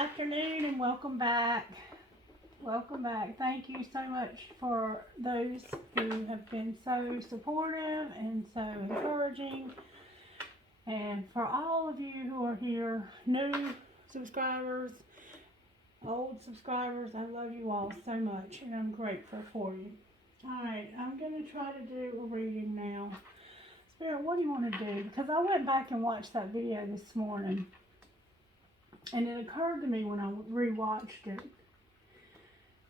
afternoon and welcome back. Welcome back. Thank you so much for those who have been so supportive and so encouraging. And for all of you who are here, new subscribers, old subscribers, I love you all so much and I'm grateful for you. Alright, I'm going to try to do a reading now. Spirit, what do you want to do? Because I went back and watched that video this morning. And it occurred to me when I rewatched it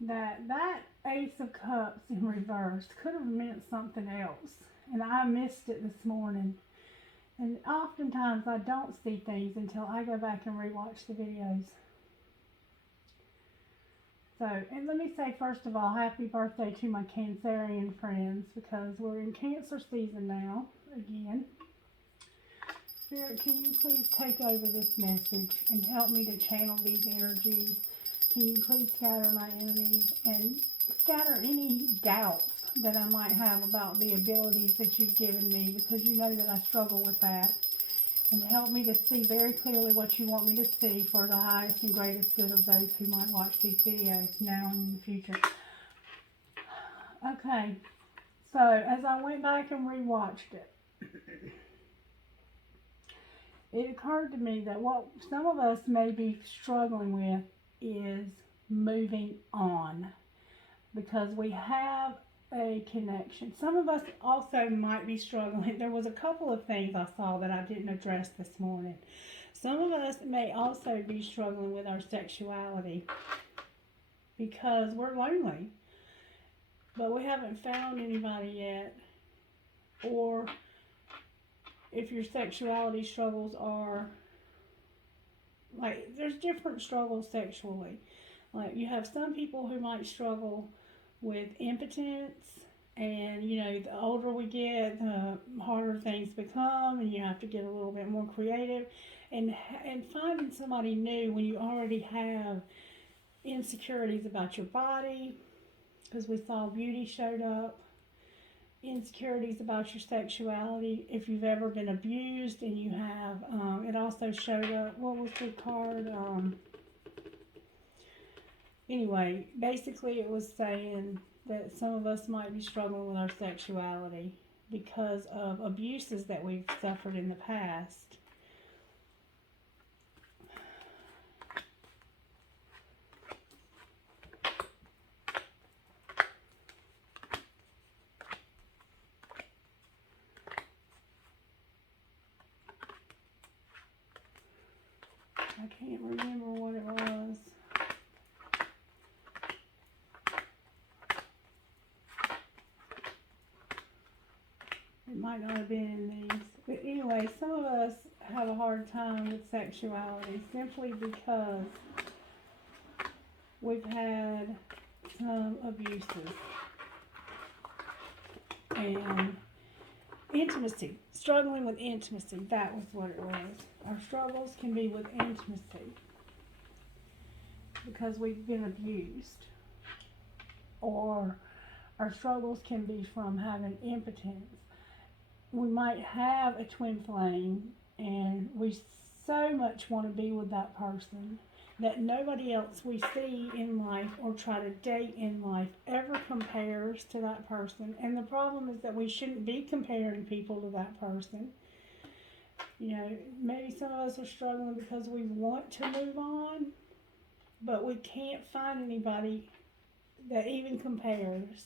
that Ace of Cups in reverse could have meant something else. And I missed it this morning. And oftentimes I don't see things until I go back and rewatch the videos. So, and let me say first of all, happy birthday to my Cancerian friends because we're in Cancer season now, again. Spirit, can you please take over this message and help me to channel these energies? Can you please scatter my enemies and scatter any doubts that I might have about the abilities that you've given me, because you know that I struggle with that. And help me to see very clearly what you want me to see for the highest and greatest good of those who might watch these videos now and in the future. Okay, so as I went back and rewatched it, it occurred to me that what some of us may be struggling with is moving on, because we have a connection. Some of us also might be struggling. There was a couple of things I saw that I didn't address this morning. Some of us may also be struggling with our sexuality because we're lonely, but we haven't found anybody yet. Or if your sexuality struggles are, like, there's different struggles sexually. Like, you have some people who might struggle with impotence, and you know, the older we get, the harder things become, and you have to get a little bit more creative. And finding somebody new when you already have insecurities about your body, because we saw beauty showed up. Insecurities about your sexuality, if you've ever been abused, and you have, it also showed up, what was the card, anyway, basically it was saying that some of us might be struggling with our sexuality because of abuses that we've suffered in the past. I can't remember what it was. It might not have been in these. But anyway, some of us have a hard time with sexuality simply because we've had some abuses. And intimacy. Struggling with intimacy. That was what it was. Our struggles can be with intimacy because we've been abused. Or our struggles can be from having impotence. We might have a twin flame and we so much want to be with that person that nobody else we see in life or try to date in life ever compares to that person. And the problem is that we shouldn't be comparing people to that person. You know, maybe some of us are struggling because we want to move on, but we can't find anybody that even compares.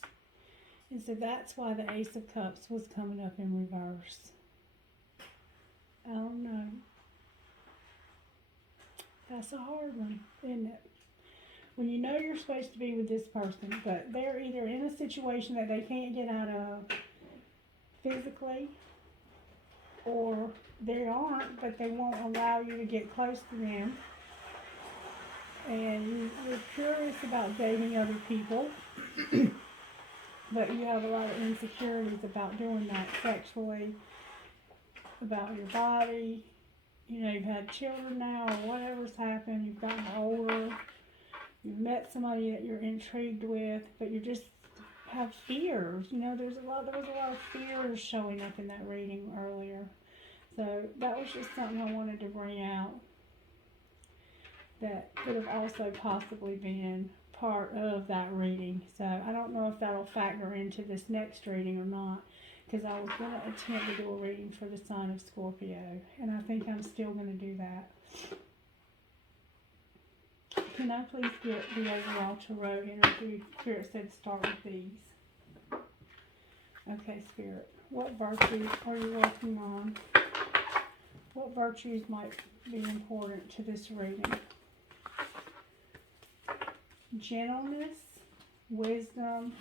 And so that's why the Ace of Cups was coming up in reverse. I don't know. That's a hard one, isn't it? When you know you're supposed to be with this person, but they're either in a situation that they can't get out of physically, or they aren't, but they won't allow you to get close to them. And you're curious about dating other people, but you have a lot of insecurities about doing that sexually, about your body. You know, you've had children now, or whatever's happened, you've gotten older, you've met somebody that you're intrigued with, but you just have fears. You know, there was a lot of fears showing up in that reading earlier. So that was just something I wanted to bring out. that could have also possibly been part of that reading. So I don't know if that'll factor into this next reading or not, because I was going to attempt to do a reading for the sign of Scorpio, and I think I'm still going to do that. Can I please get the overall tarot energy? Spirit said start with these. Okay, Spirit. What virtues are you working on? What virtues might be important to this reading? Gentleness, wisdom,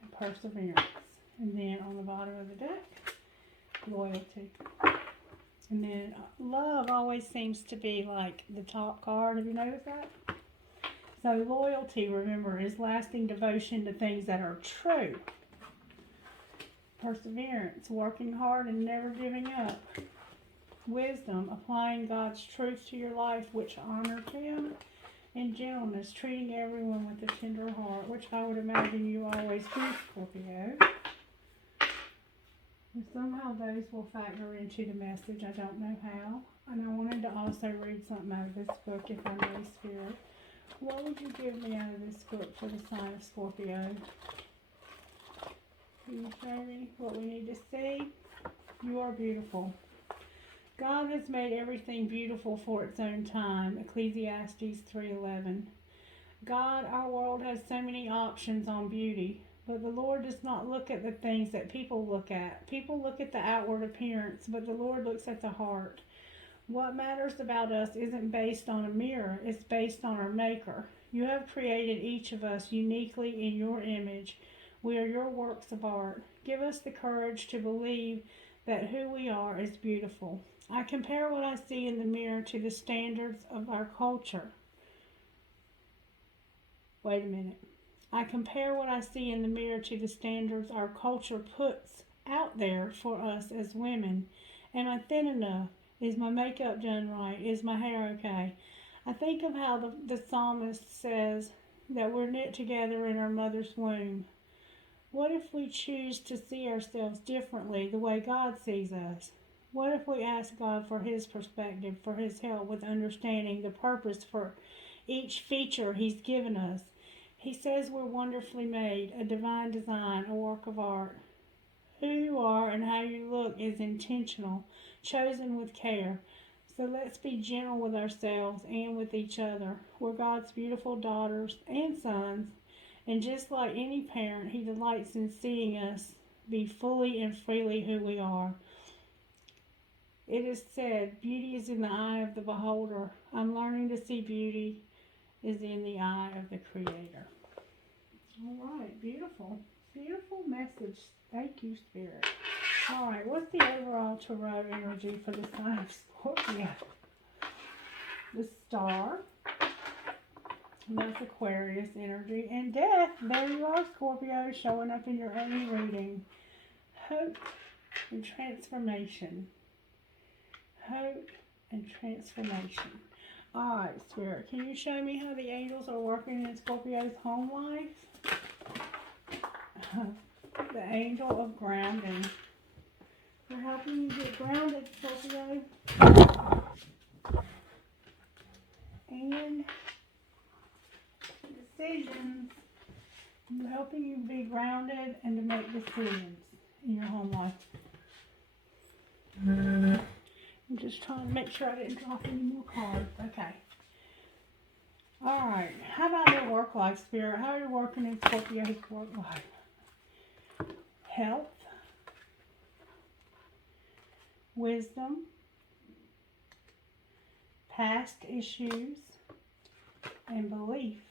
and perseverance. And then on the bottom of the deck, loyalty. And then love always seems to be like the top card. Have you noticed that? So loyalty, remember, is lasting devotion to things that are true. Perseverance, working hard and never giving up. Wisdom, applying God's truth to your life, which honors Him. And gentleness, treating everyone with a tender heart, which I would imagine you always do, Scorpio. And somehow those will factor into the message. I don't know how. And I wanted to also read something out of this book, if I may, Spirit. What would you give me out of this book for the sign of Scorpio? Can you show me what we need to see? You are beautiful. God has made everything beautiful for its own time. Ecclesiastes 3:11. God, our world has so many options on beauty, but the Lord does not look at the things that people look at. People look at the outward appearance, but the Lord looks at the heart. What matters about us isn't based on a mirror, it's based on our Maker. You have created each of us uniquely in your image. We are your works of art. Give us the courage to believe that who we are is beautiful. I compare what I see in the mirror to the standards of our culture. Wait a minute. I compare what I see in the mirror to the standards our culture puts out there for us as women. Am I thin enough? Is my makeup done right? Is my hair okay? I think of how the psalmist says that we're knit together in our mother's womb. What if we choose to see ourselves differently, the way God sees us? What if we ask God for His perspective, for His help with understanding the purpose for each feature He's given us? He says we're wonderfully made, a divine design, a work of art. Who you are and how you look is intentional, chosen with care. So let's be gentle with ourselves and with each other. We're God's beautiful daughters and sons, and just like any parent, He delights in seeing us be fully and freely who we are. It is said, beauty is in the eye of the beholder. I'm learning to see beauty is in the eye of the Creator. All right, beautiful. Beautiful message. Thank you, Spirit. All right, what's the overall tarot energy for the sign of Scorpio? The Star. And that's Aquarius energy. And Death. There you are, Scorpio, showing up in your own reading. Hope and transformation. Hope and transformation. All right, Spirit, can you show me how the angels are working in Scorpio's home life? The angel of grounding. They're helping you get grounded, Scorpio. And decisions. They're helping you be grounded and to make decisions in your home life. I'm just trying to make sure I didn't drop any more cards. Okay. All right. How about your work life, Spirit? How are you working in Scorpio's work life? Health. Wisdom. Past issues. And belief.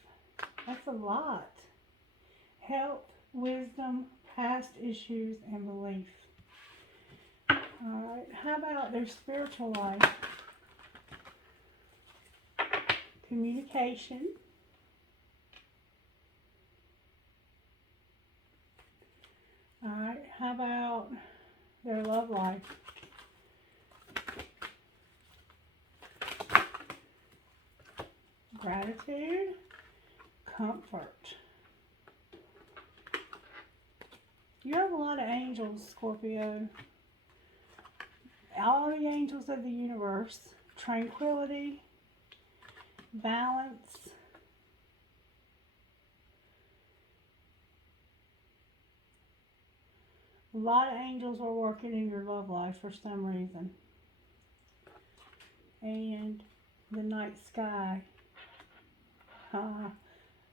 That's a lot. Health, wisdom, past issues, and belief. Alright, how about their spiritual life? Communication. Alright, how about their love life? Gratitude, comfort. You have a lot of angels, Scorpio. All the angels of the universe. Tranquility, balance. A lot of angels are working in your love life for some reason. And the night sky.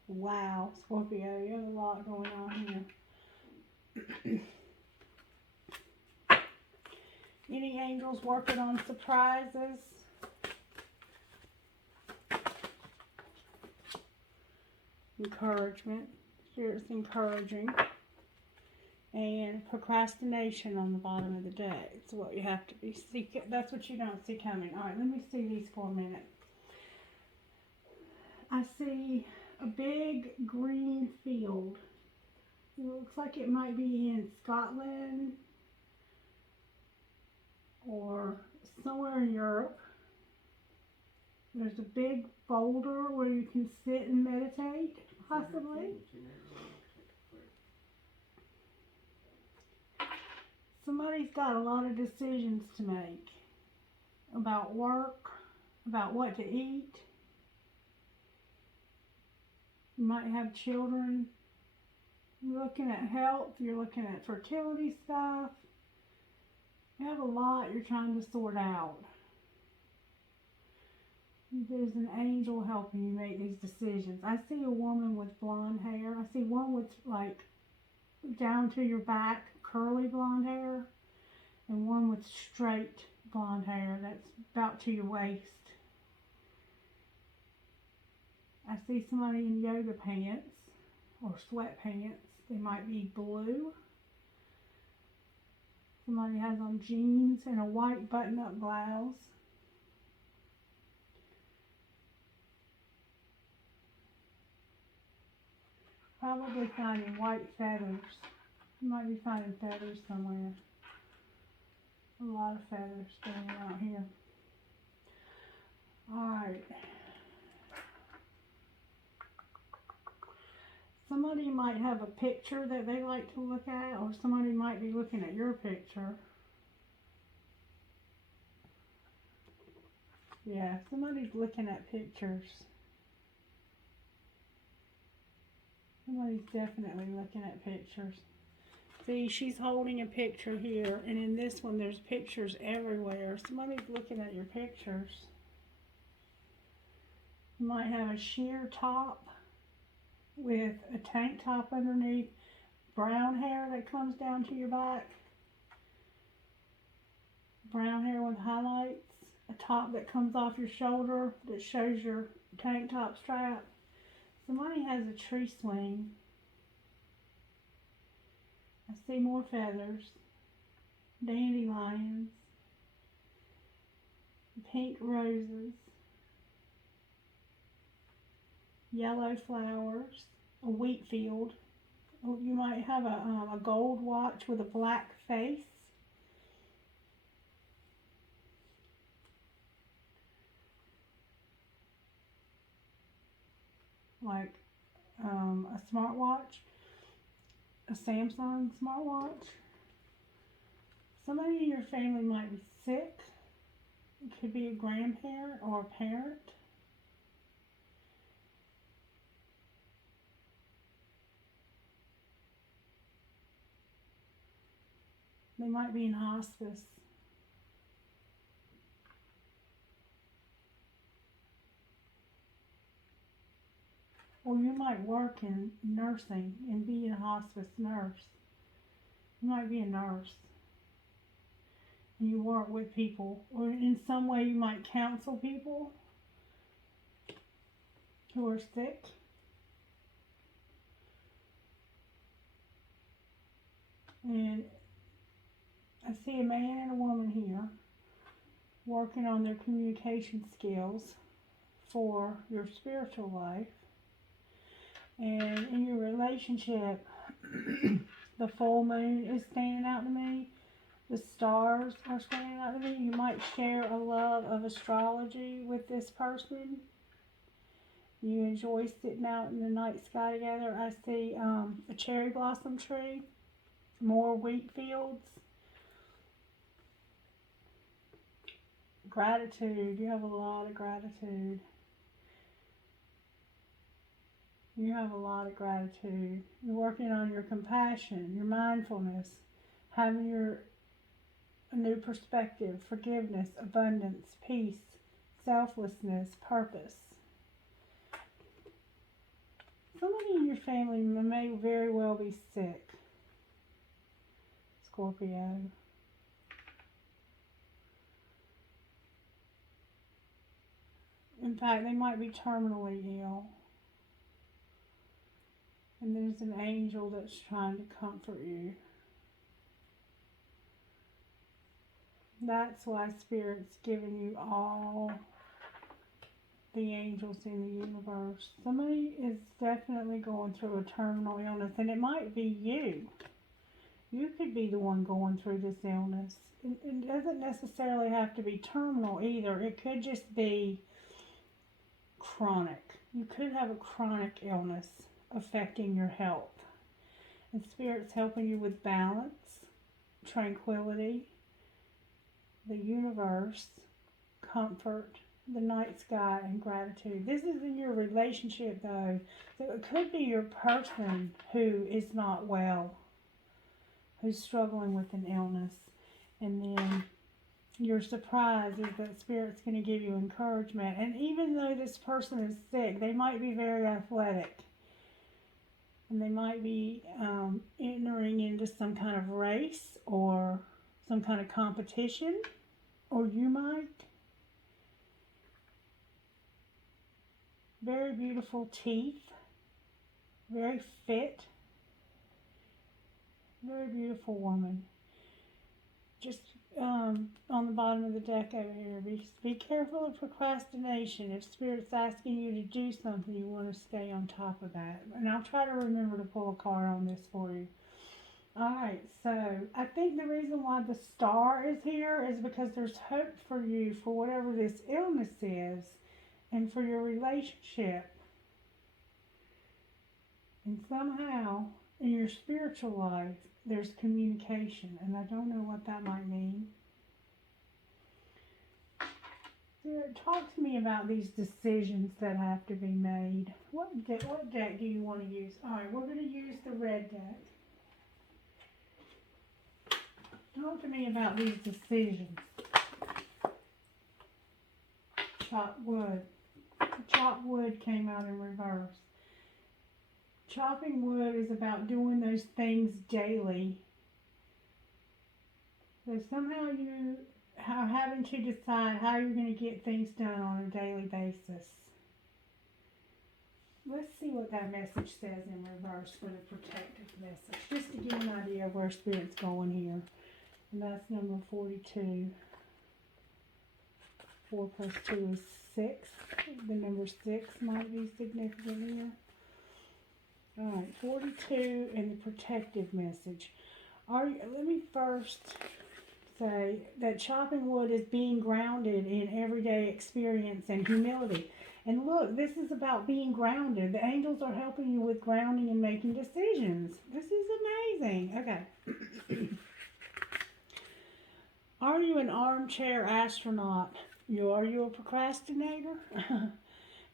Wow, Scorpio, you have a lot going on here. Any angels working on surprises? Encouragement. Spirit's encouraging. And procrastination on the bottom of the deck. It's what you have to be seeking. That's what you don't see coming. All right, let me see these for a minute. I see a big green field. It looks like it might be in Scotland or somewhere in Europe. There's a big boulder where you can sit and meditate, possibly. Somebody's got a lot of decisions to make about work, about what to eat. You might have children. You're looking at health, you're looking at fertility stuff. You have a lot you're trying to sort out. There's an angel helping you make these decisions. I see a woman with blonde hair. I see one with like down to your back, curly blonde hair, and one with straight blonde hair that's about to your waist. I see somebody in yoga pants or sweatpants. They might be blue. Somebody has on jeans and a white button-up blouse. Probably finding white feathers. You might be finding feathers somewhere. A lot of feathers going out here. Alright. Somebody might have a picture that they like to look at, or somebody might be looking at your picture. Yeah, somebody's looking at pictures. Somebody's definitely looking at pictures. See, she's holding a picture here, and in this one there's pictures everywhere. Somebody's looking at your pictures. You might have a sheer top with a tank top underneath, brown hair that comes down to your back, brown hair with highlights, a top that comes off your shoulder that shows your tank top strap. Somebody has a tree swing. I see more feathers, dandelions, pink roses, yellow flowers, a wheat field. You might have a gold watch with a black face. Like a smartwatch, a Samsung smartwatch. Somebody in your family might be sick. It could be a grandparent or a parent. They might be in hospice. Or you might work in nursing and be a hospice nurse. You might be a nurse. And you work with people. Or in some way you might counsel people who are sick. And I see a man and a woman here working on their communication skills for your spiritual life. And in your relationship, the full moon is standing out to me. The stars are standing out to me. You might share a love of astrology with this person. You enjoy sitting out in the night sky together. I see a cherry blossom tree, more wheat fields. Gratitude. You have a lot of gratitude. You have a lot of gratitude. You're working on your compassion, your mindfulness, having a new perspective, forgiveness, abundance, peace, selflessness, purpose. Somebody in your family may very well be sick, Scorpio. In fact, they might be terminally ill. And there's an angel that's trying to comfort you. That's why Spirit's giving you all the angels in the universe. Somebody is definitely going through a terminal illness, and it might be you. You could be the one going through this illness. It doesn't necessarily have to be terminal either. It could just be chronic. You could have a chronic illness affecting your health. And Spirit's helping you with balance, tranquility, the universe, comfort, the night sky, and gratitude. This is in your relationship, though. So it could be your person who is not well, who's struggling with an illness. And then your surprise is that Spirit's going to give you encouragement. And even though this person is sick, they might be very athletic. And they might be entering into some kind of race or some kind of competition. Or you might. Very beautiful teeth. Very fit. Very beautiful woman. Just on the bottom of the deck over here, be careful of procrastination. If Spirit's asking you to do something, you want to stay on top of that. And I'll try to remember to pull a card on this for you. Alright, so I think the reason why the star is here is because there's hope for you for whatever this illness is and for your relationship. And somehow, in your spiritual life, there's communication, and I don't know what that might mean. Spirit, talk to me about these decisions that have to be made. What deck do you want to use? Alright, we're going to use the red deck. Talk to me about these decisions. Chop wood. Chop wood came out in reverse. Chopping wood is about doing those things daily. So somehow you are having to decide how you're going to get things done on a daily basis. Let's see what that message says in reverse for the protective message, just to give you an idea of where Spirit's going here. And that's number 42. 4 plus 2 is 6. The number 6 might be significant here. Alright, 42 and the protective message. Let me first say that chopping wood is being grounded in everyday experience and humility. And look, this is about being grounded. The angels are helping you with grounding and making decisions. This is amazing. Okay. Are you an armchair astronaut? Are you a procrastinator?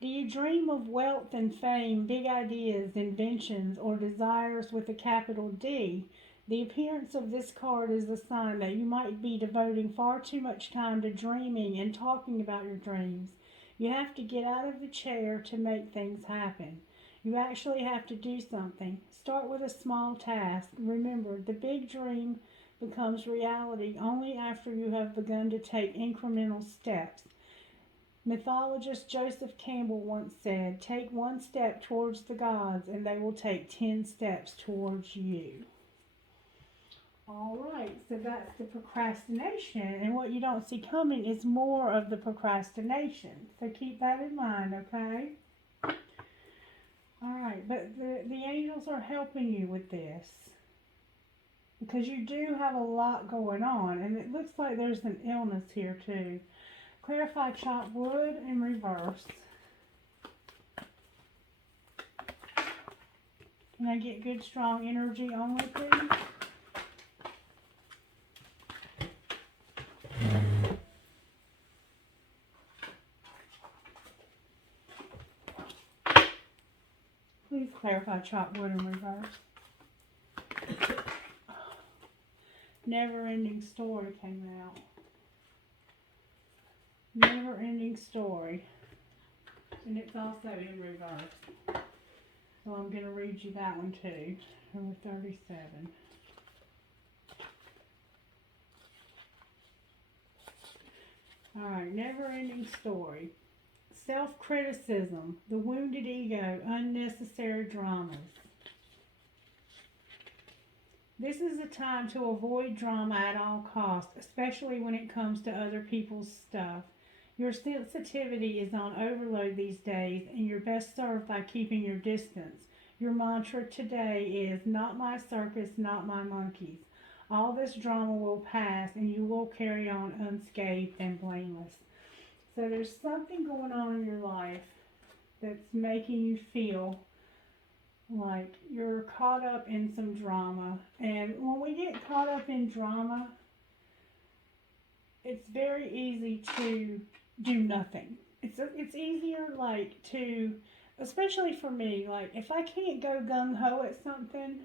Do you dream of wealth and fame, big ideas, inventions, or desires with a capital D? The appearance of this card is a sign that you might be devoting far too much time to dreaming and talking about your dreams. You have to get out of the chair to make things happen. You actually have to do something. Start with a small task. Remember, the big dream becomes reality only after you have begun to take incremental steps. Mythologist Joseph Campbell once said, "Take one step towards the gods and they will take 10 steps towards you." Alright, so that's the procrastination, and what you don't see coming is more of the procrastination. So keep that in mind, okay? Alright, but the angels are helping you with this, because you do have a lot going on, and it looks like there's an illness here too. Clarify chopped wood in reverse. Can I get good strong energy only, please? Please clarify chopped wood in reverse. Never Ending Story came out. Never Ending Story. And it's also in reverse. So I'm going to read you that one too. Number 37. Alright, Never Ending Story. Self-criticism, the wounded ego, unnecessary dramas. This is a time to avoid drama at all costs, especially when it comes to other people's stuff. Your sensitivity is on overload these days, and you're best served by keeping your distance. Your mantra today is, not my circus, not my monkeys. All this drama will pass, and you will carry on unscathed and blameless. So there's something going on in your life that's making you feel like you're caught up in some drama. And when we get caught up in drama, it's very easy to do nothing. It's easier, like, to, especially for me, like, if I can't go gung-ho at something,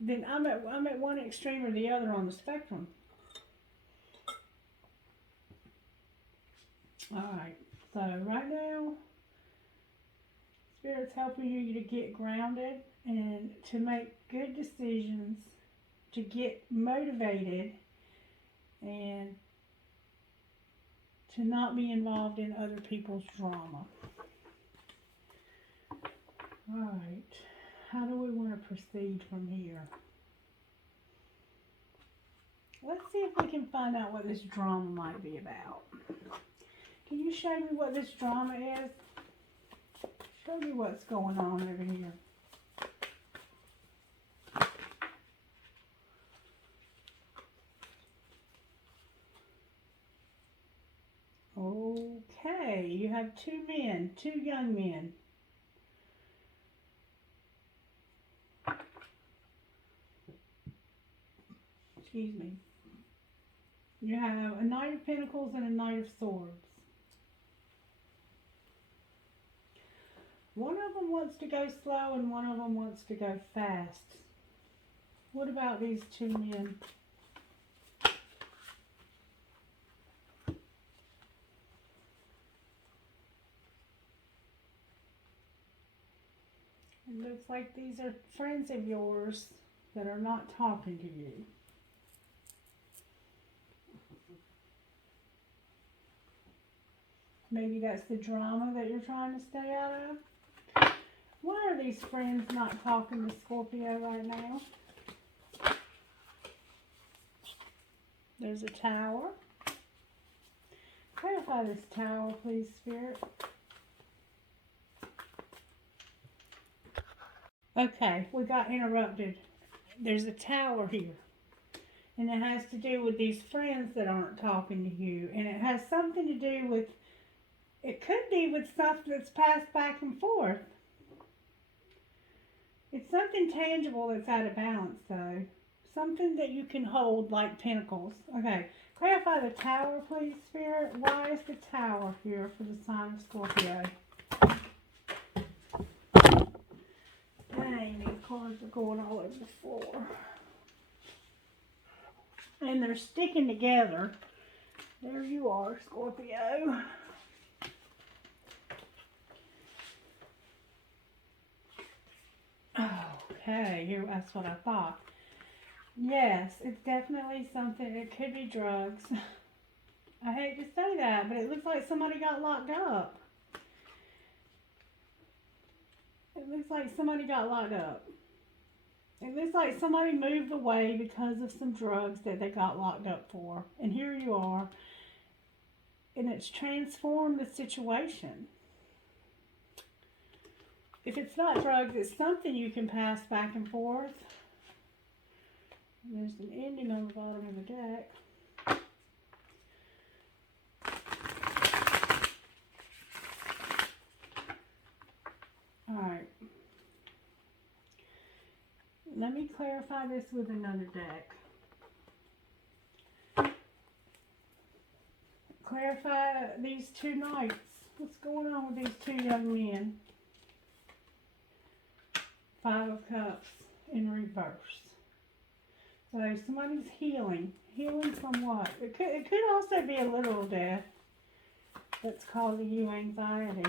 then I'm at one extreme or the other on the spectrum. Alright, so right now, Spirit's helping you to get grounded and to make good decisions, to get motivated, and to not be involved in other people's drama. Alright, how do we want to proceed from here? Let's see if we can find out what this drama might be about. Can you show me what this drama is? Show me what's going on over here. Okay, you have two men, two young men. Excuse me. You have a Knight of Pentacles and a Knight of Swords. One of them wants to go slow and one of them wants to go fast. What about these two men? It looks like these are friends of yours that are not talking to you. Maybe that's the drama that you're trying to stay out of. Why are these friends not talking to Scorpio right now? There's a Tower. Clarify this Tower, please, Spirit. Okay, we got interrupted. There's a Tower here. And it has to do with these friends that aren't talking to you. And it has something to do with, it could be with stuff that's passed back and forth. It's something tangible that's out of balance, though. Something that you can hold, like Pentacles. Okay, clarify the Tower, please, Spirit. Why is the Tower here for the sign of Scorpio? Dang, these cards are going all over the floor. And they're sticking together. There you are, Scorpio. Okay, here, that's what I thought. Yes, it's definitely something. It could be drugs. I hate to say that, but it looks like somebody got locked up. It looks like somebody got locked up. It looks like somebody moved away because of some drugs that they got locked up for. And here you are. And it's transformed the situation. If it's not drugs, it's something you can pass back and forth. And there's an ending on the bottom of the deck. Alright. Let me clarify this with another deck. Clarify these two knights. What's going on with these two young men? So somebody's healing. Healing from what? It could also be a literal death that's causing you anxiety.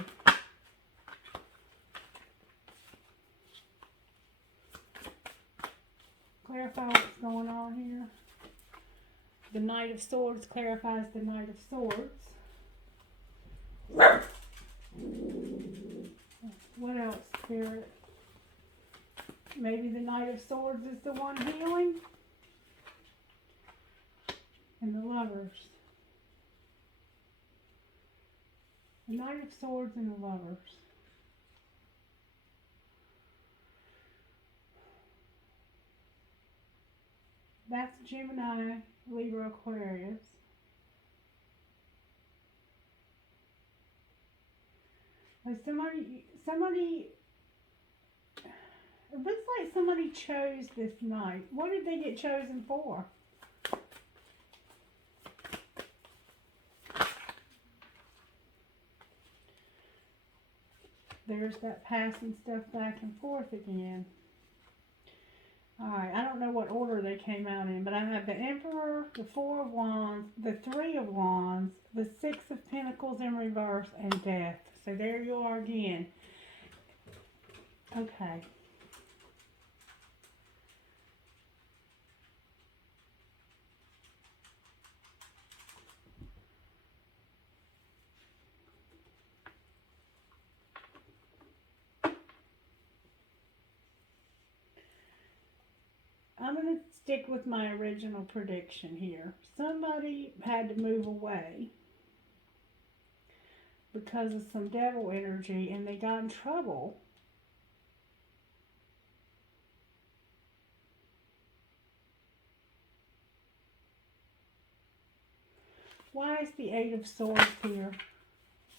Clarify what's going on here. The Knight of Swords clarifies the Knight of Swords. What else, Spirit? Maybe the Knight of Swords is the one healing? And the Lovers. The Knight of Swords and the Lovers. That's Gemini, Libra, Aquarius. Like somebody, it looks like somebody chose this night. What did they get chosen for? There's that passing stuff back and forth again. Alright, I don't know what order they came out in, but I have the Emperor, the Four of Wands, the Three of Wands, the Six of Pentacles in reverse, and Death. So there you are again. Okay. I'm going to stick with my original prediction here. Somebody had to move away because of some devil energy and they got in trouble. Why is the Eight of Swords here?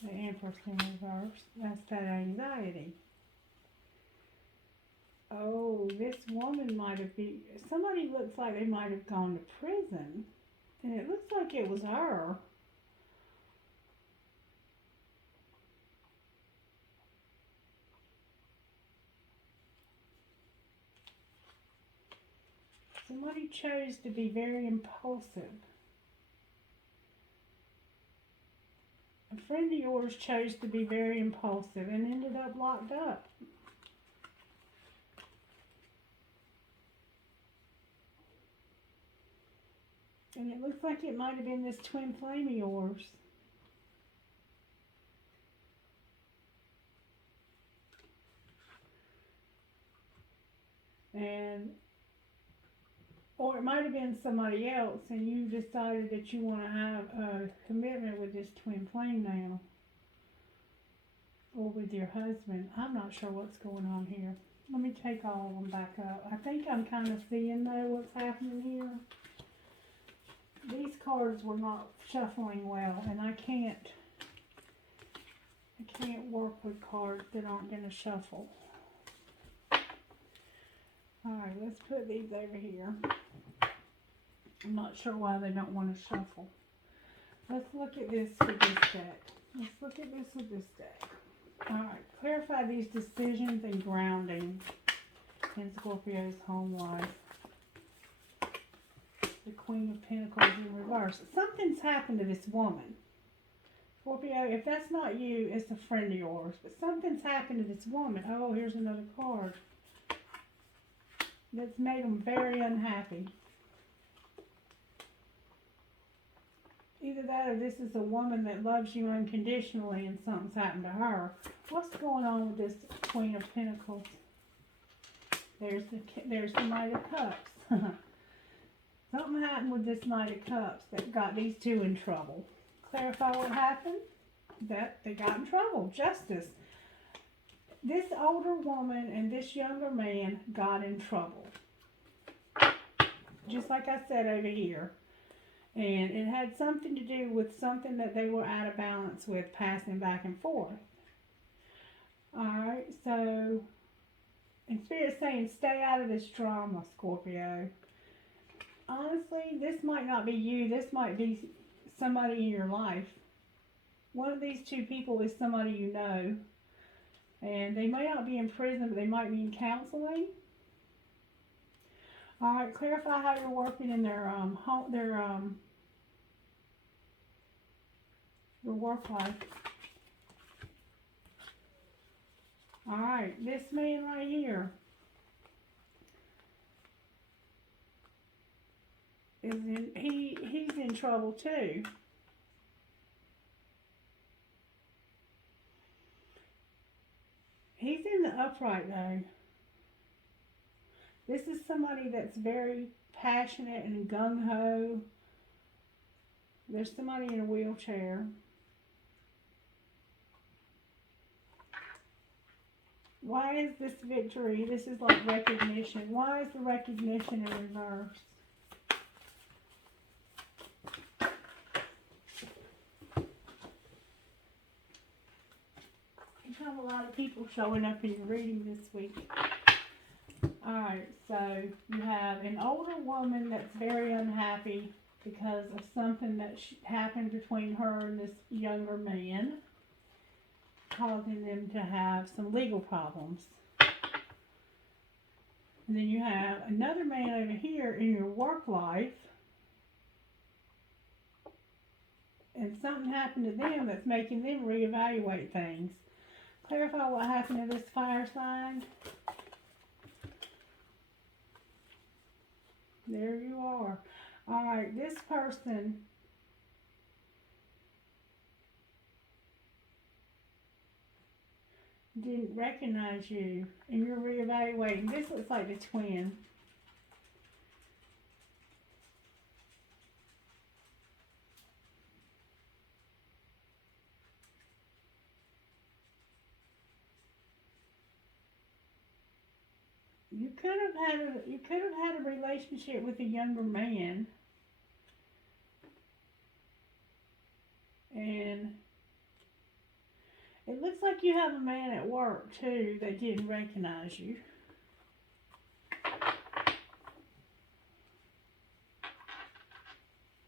The Empress in reverse. That's that anxiety. Oh, this woman might have been, somebody looks like they might have gone to prison. And it looks like it was her. Somebody chose to be very impulsive. A friend of yours chose to be very impulsive and ended up locked up. And it looks like it might have been this twin flame of yours. Or it might have been somebody else and you decided that you want to have a commitment with this twin flame now. Or with your husband. I'm not sure what's going on here. Let me take all of them back up. I think I'm kind of seeing though what's happening here. These cards were not shuffling well, and I can't work with cards that aren't going to shuffle. Alright, let's put these over here. I'm not sure why they don't want to shuffle. Let's look at this with this deck. Let's look at this with this deck. Alright, clarify these decisions and grounding in Scorpio's home life. The Queen of Pentacles in reverse. Something's happened to this woman. Scorpio, if that's not you, it's a friend of yours. But something's happened to this woman. Oh, here's another card. That's made them very unhappy. Either that or this is a woman that loves you unconditionally and something's happened to her. What's going on with this Queen of Pentacles? There's the Knight of Cups. Something happened with this Knight of Cups that got these two in trouble. Clarify what happened? That they got in trouble. Justice. This older woman and this younger man got in trouble. Just like I said over here. And it had something to do with something that they were out of balance with, passing back and forth. Alright, so, and Spirit's saying stay out of this drama, Scorpio. Honestly, this might not be you. This might be somebody in your life. One of these two people is somebody you know. And they may not be in prison, but they might be in counseling. All right, clarify how you're working in their home, your work life. All right, this man right here he's in trouble too. He's in the upright though. This is somebody that's very passionate and gung ho. There's somebody in a wheelchair. Why is this victory? This is like recognition. Why is the recognition in reverse? You have a lot of people showing up in your reading this week. Alright, so you have an older woman that's very unhappy because of something that happened between her and this younger man, causing them to have some legal problems. And then you have another man over here in your work life, and something happened to them that's making them reevaluate things. Clarify what happened to this fire sign. There you are. Alright, this person didn't recognize you and you're reevaluating. This looks like the twin. You could have had a relationship with a younger man, and it looks like you have a man at work too that didn't recognize you.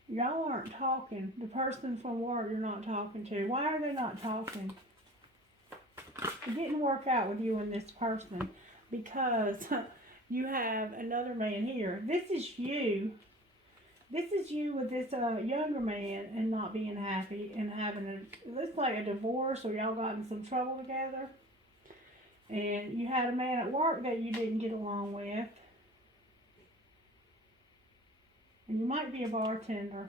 Y'all aren't talking. The person from work you're not talking to. Why are they not talking? It didn't work out with you and this person because you have another man here. This is you. This is you with this younger man and not being happy and having it looks like a divorce, or y'all got in some trouble together. And you had a man at work that you didn't get along with. And you might be a bartender.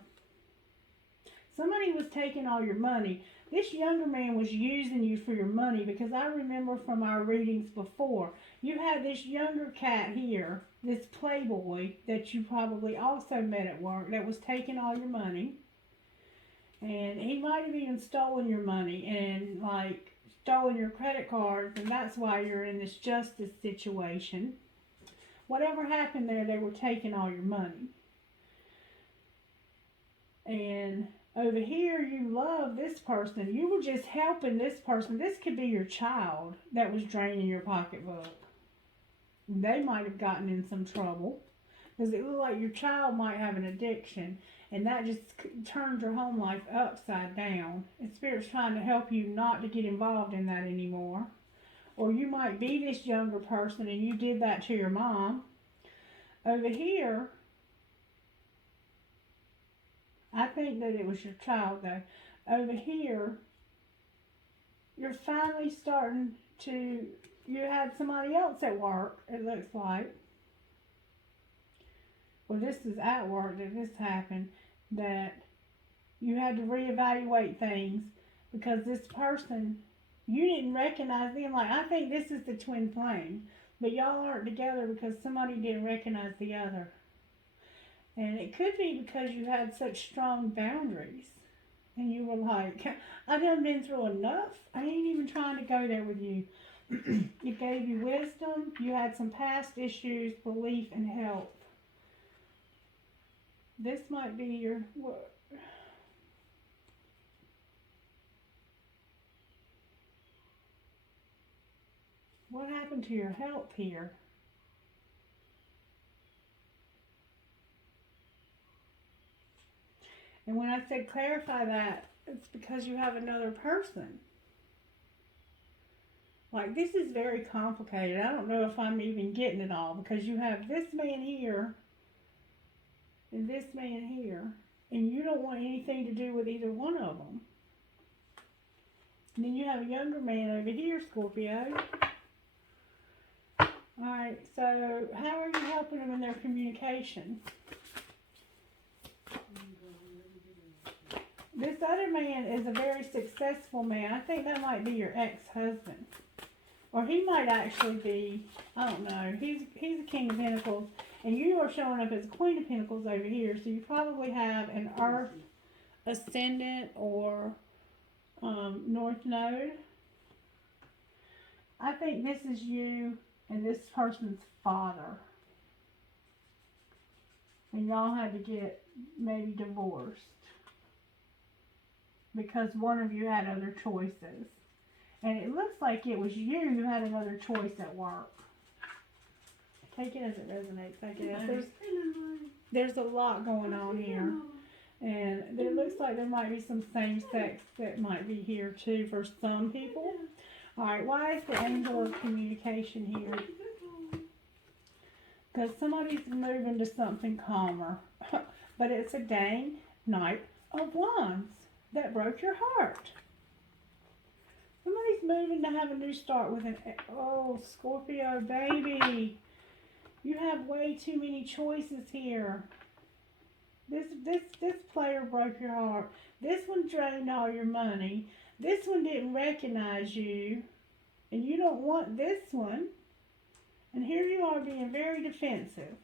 Somebody was taking all your money. This younger man was using you for your money, because I remember from our readings before, you had this younger cat here, this playboy that you probably also met at work, that was taking all your money. And he might have even stolen your money and like stolen your credit cards, and that's why you're in this justice situation. Whatever happened there, they were taking all your money. And over here, you love this person. You were just helping this person. This could be your child that was draining your pocketbook. They might have gotten in some trouble, because it looked like your child might have an addiction, and that just turned your home life upside down. And Spirit's trying to help you not to get involved in that anymore. Or you might be this younger person and you did that to your mom. Over here, I think that it was your child though. Over here, you're finally starting to, you had somebody else at work, it looks like. Well, this is at work that this happened, that you had to reevaluate things because this person, you didn't recognize them. Like, I think this is the twin flame, but y'all aren't together because somebody didn't recognize the other. And it could be because you had such strong boundaries. And you were like, I done been through enough. I ain't even trying to go there with you. It gave you wisdom. You had some past issues, belief, and health. This might be your... What happened to your health here? And when I said clarify that, it's because you have another person. Like, this is very complicated. I don't know if I'm even getting it all, because you have this man here and this man here, and you don't want anything to do with either one of them. And then you have a younger man over here, Scorpio. Alright, so how are you helping them in their communication? This other man is a very successful man. I think that might be your ex-husband. Or he might actually be, I don't know, he's a King of Pentacles, and you are showing up as a Queen of Pentacles over here, so you probably have an Earth Ascendant or North Node. I think this is you and this person's father. And y'all had to get maybe divorced because one of you had other choices. And it looks like it was you who had another choice at work. Take it as it resonates, I guess. There's a lot going on here. And it looks like there might be some same sex that might be here too for some people. Alright, why is the angel of communication here? Because somebody's moving to something calmer. But it's a dang Knight of Wands that broke your heart. Somebody's moving to have a new start with an... Oh, Scorpio, baby. You have way too many choices here. This player broke your heart. This one drained all your money. This one didn't recognize you. And you don't want this one. And here you are being very defensive.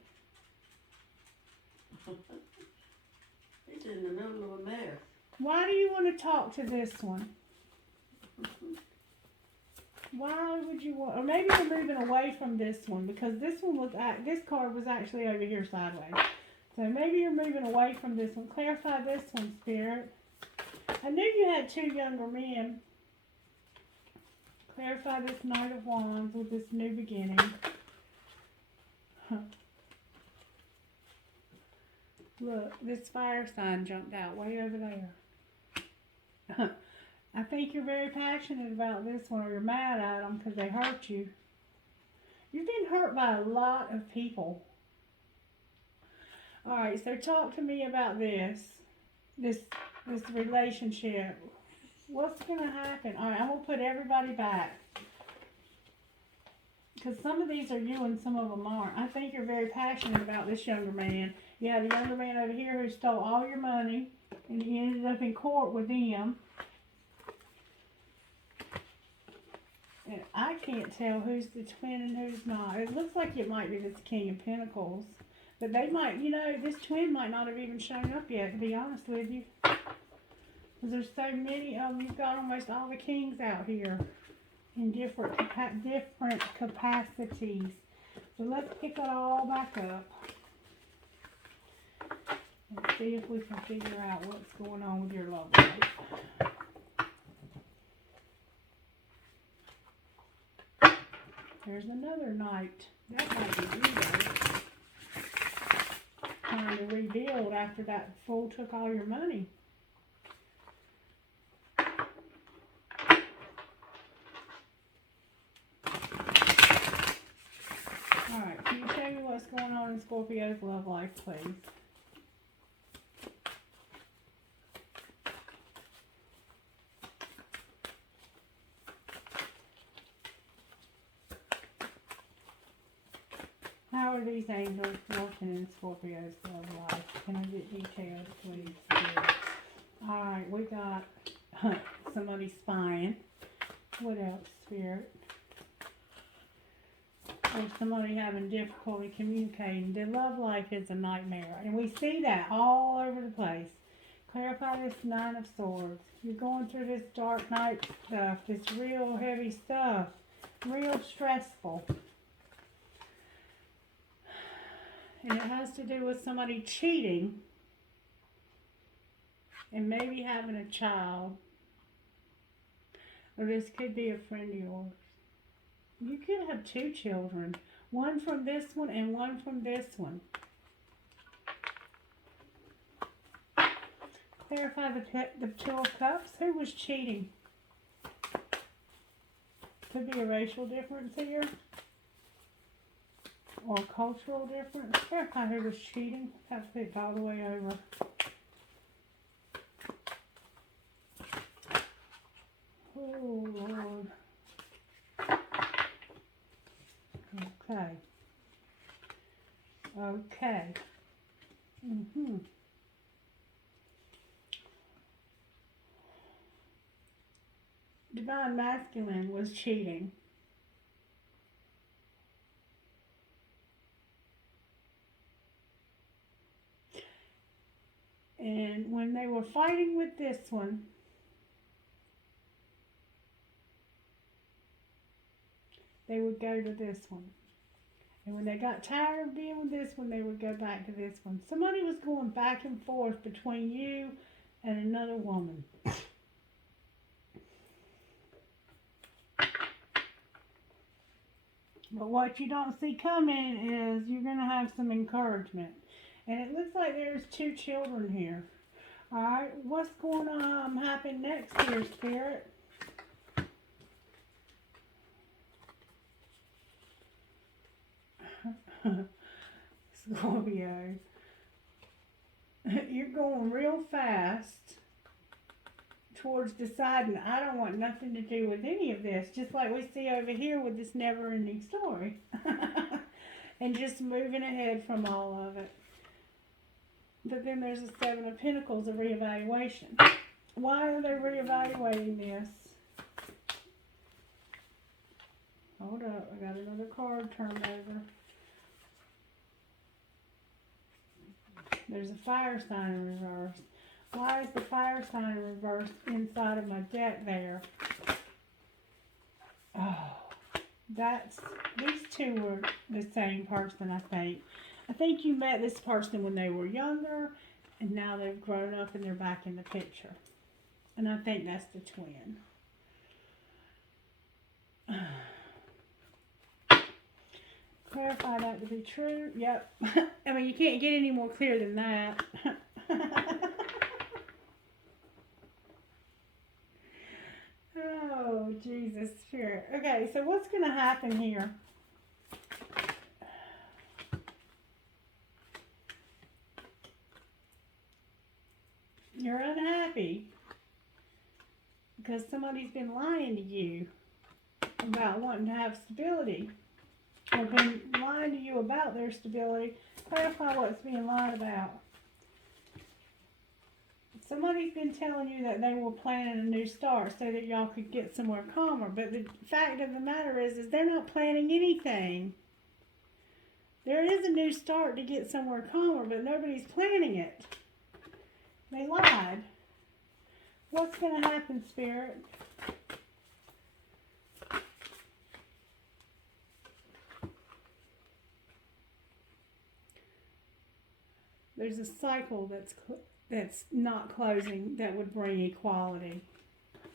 He's in the middle of a mess. Why do you want to talk to this one? Why would you want, or maybe you're moving away from this one because this one was this card was actually over here sideways. So maybe you're moving away from this one. Clarify this one, Spirit. I knew you had two younger men. Clarify this Knight of Wands with this new beginning. Huh. Look, this fire sign jumped out way over there. I think you're very passionate about this one, or you're mad at them because they hurt you. You've been hurt by a lot of people. Alright, so talk to me about this relationship. What's going to happen? Alright, I'm going to put everybody back. Because some of these are you and some of them aren't. I think you're very passionate about this younger man. You had a younger man over here who stole all your money, and you ended up in court with him. And I can't tell who's the twin and who's not. It looks like it might be this King of Pentacles. But they might, you know, this twin might not have even shown up yet, to be honest with you. Because there's so many of them. You've got almost all the kings out here in different capacities. So let's pick it all back up. And see if we can figure out what's going on with your love life. There's another Knight. That might be you, though. Trying to rebuild after that fool took all your money. Alright, can you show me what's going on in Scorpio's love life, please? How are these angels working in Scorpio's love life? Can I get details, please? Alright, we got somebody spying. What else, Spirit? Or somebody having difficulty communicating. Their love life is a nightmare. And we see that all over the place. Clarify this Nine of Swords. You're going through this dark night stuff. This real heavy stuff. Real stressful. And it has to do with somebody cheating and maybe having a child. Or this could be a friend of yours. You could have two children. One from this one and one from this one. Clarify the Two of Cups. Who was cheating? Could be a racial difference here. Or cultural difference. Verify who was cheating. Have to it all the way over. Oh, Lord. Okay. Okay. Divine Masculine was cheating. And when they were fighting with this one, they would go to this one. And when they got tired of being with this one, they would go back to this one. Somebody was going back and forth between you and another woman. But what you don't see coming is you're going to have some encouragement. And it looks like there's 2 children here. Alright, what's going on happen next here, Spirit? Scorpio. You're going real fast towards deciding I don't want nothing to do with any of this, just like we see over here with this never-ending story. And just moving ahead from all of it. But then there's a 7 of Pentacles, a reevaluation. Why are they reevaluating this? Hold up, I got another card turned over. There's a fire sign in reverse. Why is the fire sign in reverse inside of my deck there? Oh, these 2 were the same person, I think. I think you met this person when they were younger, and now they've grown up and they're back in the picture. And I think that's the twin. Clarify that to be true. Yep. I mean, you can't get any more clear than that. Oh, Jesus, Spirit. Okay, so what's going to happen here? You're unhappy because somebody's been lying to you about wanting to have stability, or been lying to you about their stability. Clarify what's being lied about. Somebody's been telling you that they were planning a new start so that y'all could get somewhere calmer, but the fact of the matter is they're not planning anything. There is a new start to get somewhere calmer, but nobody's planning it. They lied. What's going to happen, Spirit? There's a cycle that's not closing that would bring equality.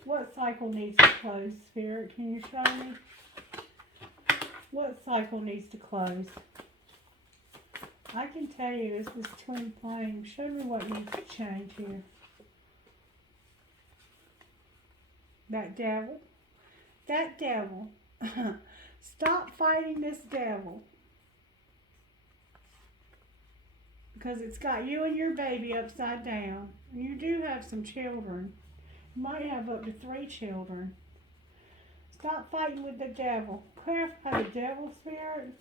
What cycle needs to close, Spirit? Can you show me? What cycle needs to close? I can tell you it's this twin flame. Show me what needs to change here. That devil. That devil. Stop fighting this devil. Because it's got you and your baby upside down. You do have some children. You might have up to 3 children. Stop fighting with the devil. Clarify the devil, Spirit.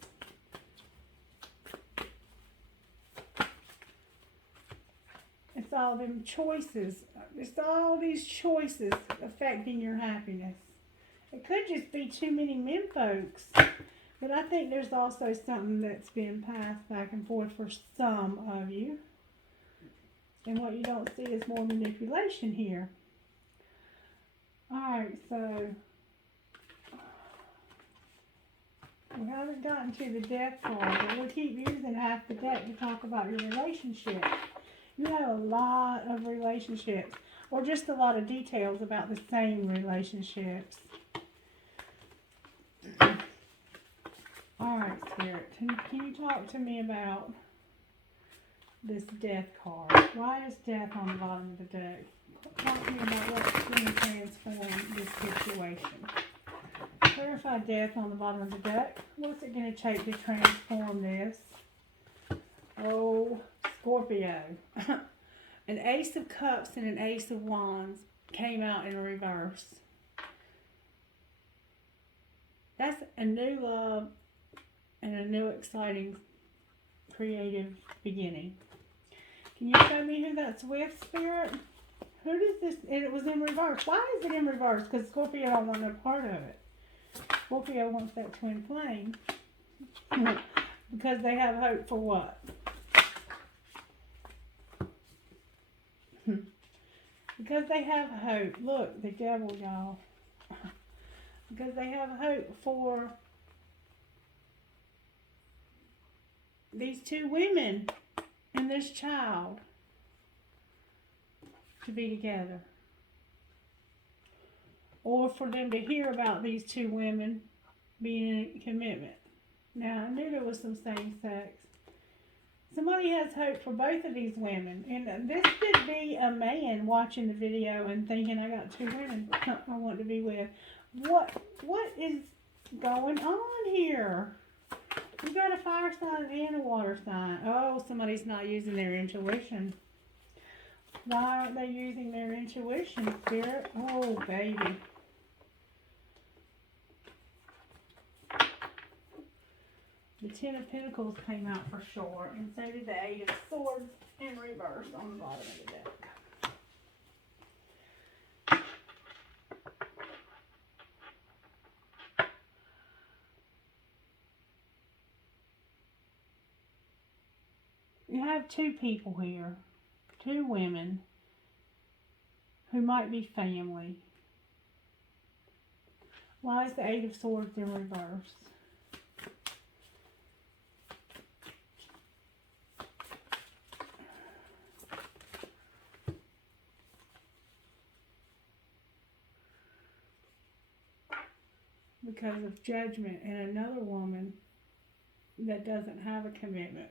It's all them choices. It's all these choices affecting your happiness. It could just be too many men folks. But I think there's also something that's being passed back and forth for some of you. And what you don't see is more manipulation here. Alright, so we haven't gotten to the death card, but we'll keep using half the deck to talk about your relationship. You have a lot of relationships, or just a lot of details about the same relationships. Alright, Spirit, can you talk to me about this death card? Why is death on the bottom of the deck? Talk to me about what's going to transform this situation. Clarified death on the bottom of the deck. What's it going to take to transform this? Oh, Scorpio. An Ace of Cups and an Ace of Wands came out in reverse. That's a new love and a new exciting creative beginning. Can you show me who that's with, Spirit? Who does this, and it was in reverse. Why is it in reverse? Because Scorpio don't want no part of it. Scorpio wants that twin flame. Because they have hope for what? Because they have hope. Look, the devil, y'all. Because they have hope for these two women and this child to be together. Or for them to hear about these two women being in a commitment. Now, I knew there was some same sex. Somebody has hope for both of these women. And this could be a man watching the video and thinking, I got two women I want to be with. What is going on here? You got a fire sign and a water sign. Oh, somebody's not using their intuition. Why aren't they using their intuition, Spirit? Oh, baby. The Ten of Pentacles came out for sure, and so did the Eight of Swords in reverse on the bottom of the deck. You have two people here, two women who might be family. Why is the Eight of Swords in reverse? Because of judgment and another woman that doesn't have a commitment.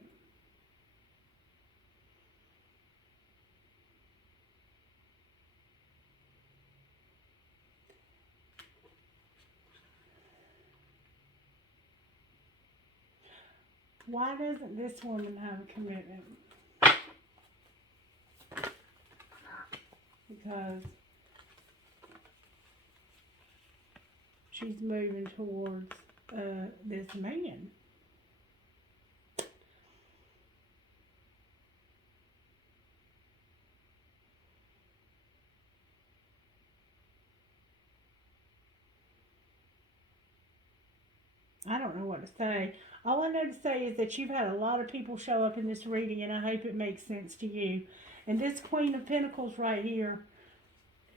Why doesn't this woman have a commitment? Because she's moving towards this man. I don't know what to say. All I know to say is that you've had a lot of people show up in this reading, and I hope it makes sense to you. And this Queen of Pentacles right here,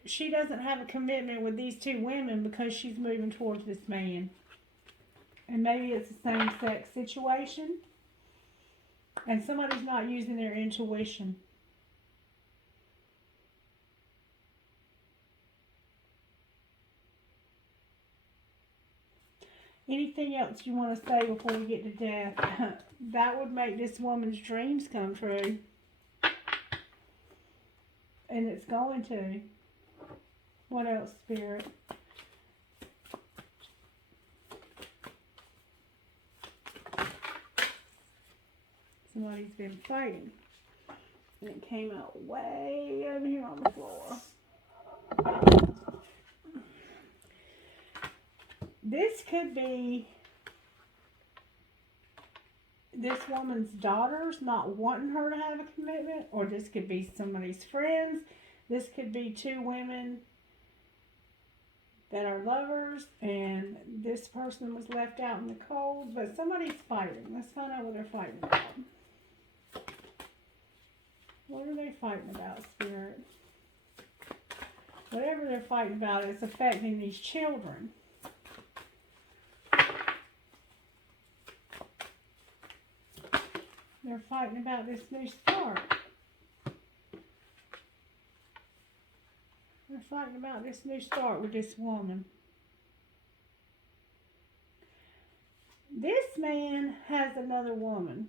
she doesn't have a commitment with these two women because she's moving towards this man. And maybe it's a same-sex situation. And somebody's not using their intuition. Anything else you want to say before we get to death? That would make this woman's dreams come true. And it's going to. What else, Spirit? Somebody's been fighting. And it came out way over here on the floor. This could be this woman's daughters not wanting her to have a commitment, or this could be somebody's friends. This could be two women that are lovers, and this person was left out in the cold, but somebody's fighting. Let's find out what they're fighting about. What are they fighting about, Spirit? Whatever they're fighting about is affecting these children. They're fighting about this new start. They're fighting about this new start with this woman. This man has another woman.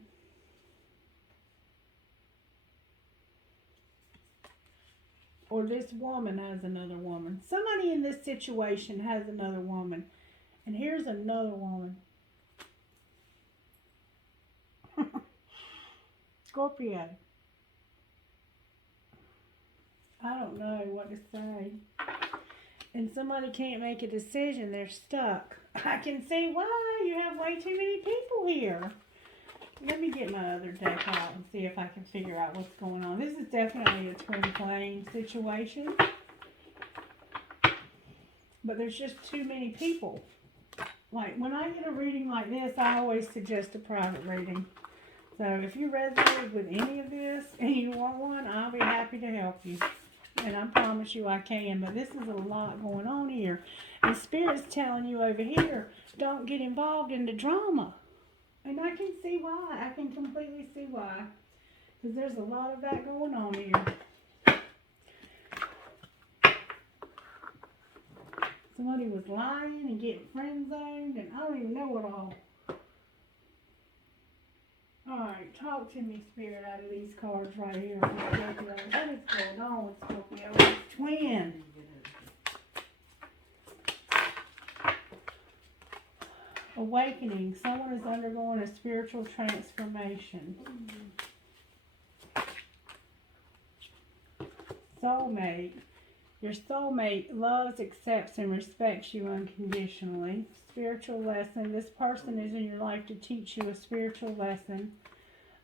Or this woman has another woman. Somebody in this situation has another woman. And here another woman. Scorpio. I don't know what to say. And somebody can't make a decision. They're stuck. I can see why. You have way too many people here. Let me get my other deck out and see if I can figure out what's going on. This is definitely a twin flame situation. But there's just too many people. Like, when I get a reading like this, I always suggest a private reading. So if you resonate with any of this and you want one, I'll be happy to help you. And I promise you I can. But this is a lot going on here. And Spirit's telling you over here, don't get involved in the drama. And I can see why. I can completely see why. Because there's a lot of that going on here. Somebody was lying and getting friend zoned, and I don't even know what all. Alright, talk to me, Spirit, out of these cards right here. What is going on with Scorpio? It's twin. Awakening. Someone is undergoing a spiritual transformation. Soulmate. Your soulmate loves, accepts, and respects you unconditionally. Spiritual lesson. This person is in your life to teach you a spiritual lesson.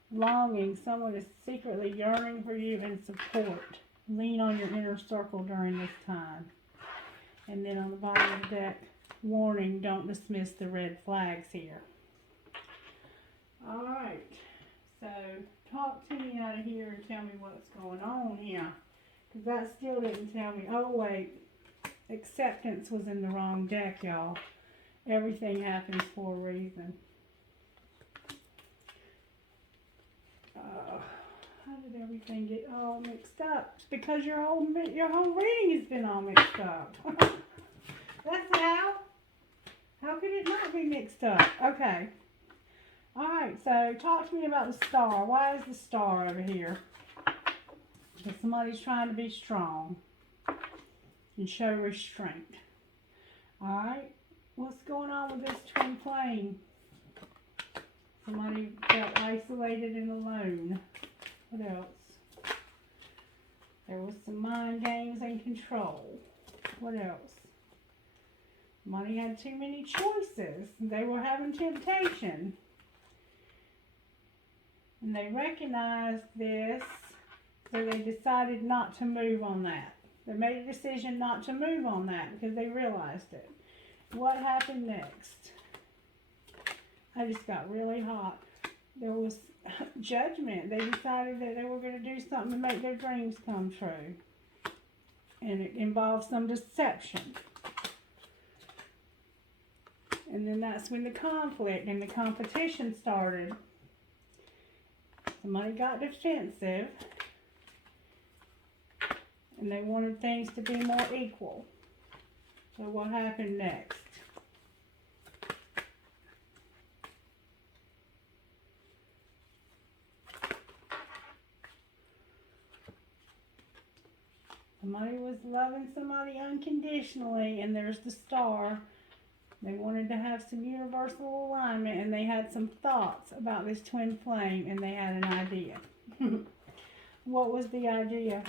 Longing. Someone is secretly yearning for you and support. Lean on your inner circle during this time. And then on the bottom of the deck, warning, don't dismiss the red flags here. Alright, so talk to me out of here and tell me what's going on here. Because that still didn't tell me. Oh, wait. Acceptance was in the wrong deck, y'all. Everything happens for a reason. How did everything get all mixed up? It's because your whole reading has been all mixed up. That's how. How could it not be mixed up? Okay. Alright, so talk to me about the star. Why is the star over here? Because somebody's trying to be strong and show restraint. Alright, what's going on with this twin flame? Somebody felt isolated and alone. What else? There was some mind games and control. What else? Somebody had too many choices. They were having temptation. And they recognized this. So they decided not to move on that. They made a decision not to move on that because they realized it. What happened next? I just got really hot. There was judgment. They decided that they were going to do something to make their dreams come true. And it involved some deception. And then that's when the conflict and the competition started. Somebody got defensive. And they wanted things to be more equal. So what happened next? Somebody was loving somebody unconditionally, and there's the star. They wanted to have some universal alignment, and they had some thoughts about this twin flame, and they had an idea. What was the idea?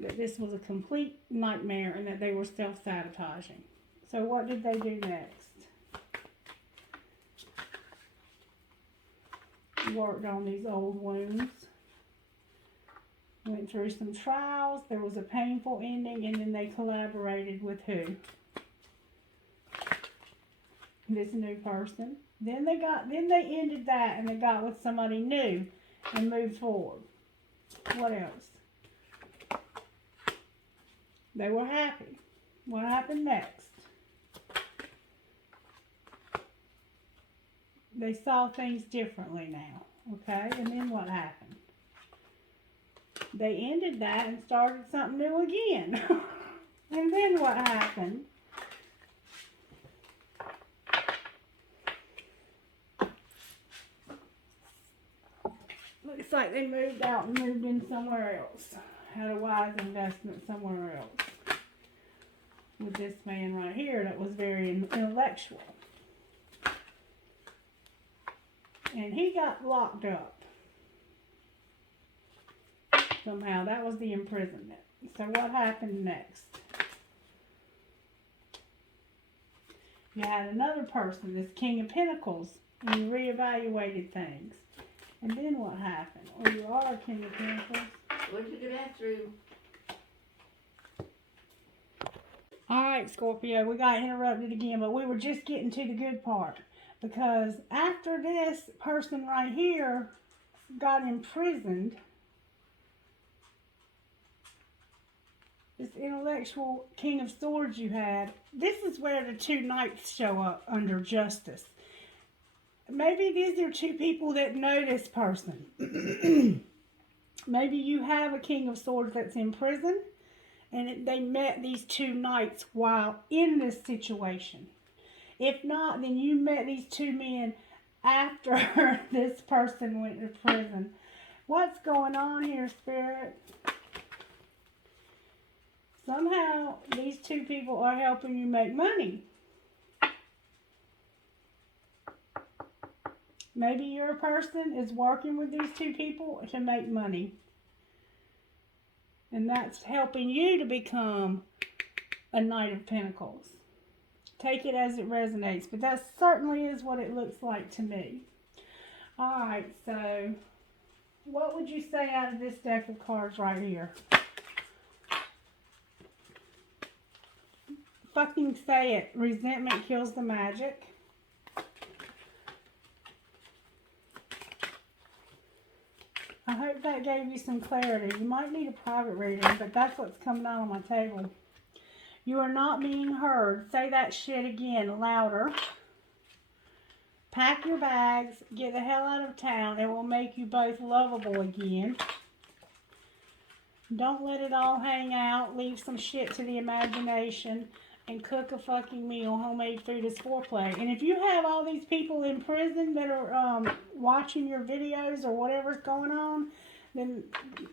That this was a complete nightmare and that they were self-sabotaging. So what did they do next? Worked on these old wounds. Went through some trials. There was a painful ending, and then they collaborated with who? This new person. Then they ended that and they got with somebody new and moved forward. What else? They were happy. What happened next? They saw things differently now. Okay? And then what happened? They ended that and started something new again. And then what happened? Looks like they moved out and moved in somewhere else. Had a wise investment somewhere else. with this man right here that was very intellectual. And he got locked up. Somehow, that was the imprisonment. So what happened next? You had another person, this King of Pentacles, and you reevaluated things. And then what happened? Well, you are a King of Pentacles. What did you get through? Alright, Scorpio, we got interrupted again, but we were just getting to the good part. Because after this person right here got imprisoned, this intellectual King of Swords you had, this is where the two knights show up under justice. Maybe these are two people that know this person. Maybe you have a King of Swords that's in prison, and they met these two knights while in this situation. If not, then you met these two men after this person went to prison. What's going on here, Spirit? Somehow, these two people are helping you make money. Maybe your person is working with these two people to make money. And that's helping you to become a Knight of Pentacles. Take it as it resonates, but that certainly is what it looks like to me. Alright, so what would you say out of this deck of cards right here? Fucking say it. Resentment kills the magic. I hope that gave you some clarity. You might need a private reading, but that's what's coming out on my table. You are not being heard. Say that shit again, louder. Pack your bags. Get the hell out of town. It will make you both lovable again. Don't let it all hang out. Leave some shit to the imagination. And cook a fucking meal. Homemade food is foreplay. And if you have all these people in prison that are watching your videos or whatever's going on, then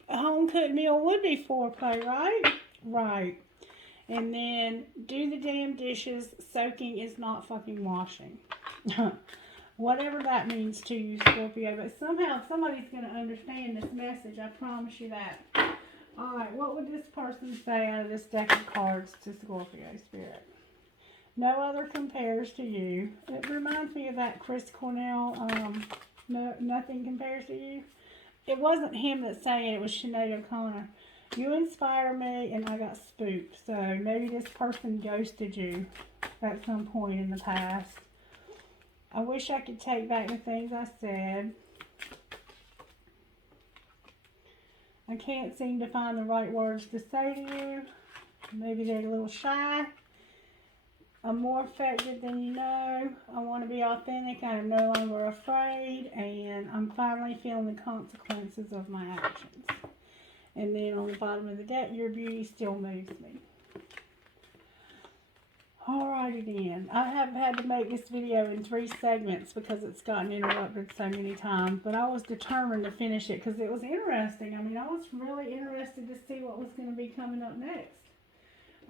a home-cooked meal would be foreplay, right? Right. And then do the damn dishes. Soaking is not fucking washing. Whatever that means to you, Scorpio. But somehow somebody's going to understand this message. I promise you that. Alright, what would this person say out of this deck of cards to Scorpio Spirit? No other compares to you. It reminds me of that Chris Cornell, nothing compares to you. It wasn't him that's saying it, was Sinead O'Connor. You inspire me and I got spooked. So maybe this person ghosted you at some point in the past. I wish I could take back the things I said. I can't seem to find the right words to say to you. Maybe they're a little shy. I'm more effective than you know. I want to be authentic. I am no longer afraid. And I'm finally feeling the consequences of my actions. And then on the bottom of the deck, your beauty still moves me. Alrighty then. I have had to make this video in 3 segments because it's gotten interrupted so many times. But I was determined to finish it because it was interesting. I mean, I was really interested to see what was going to be coming up next.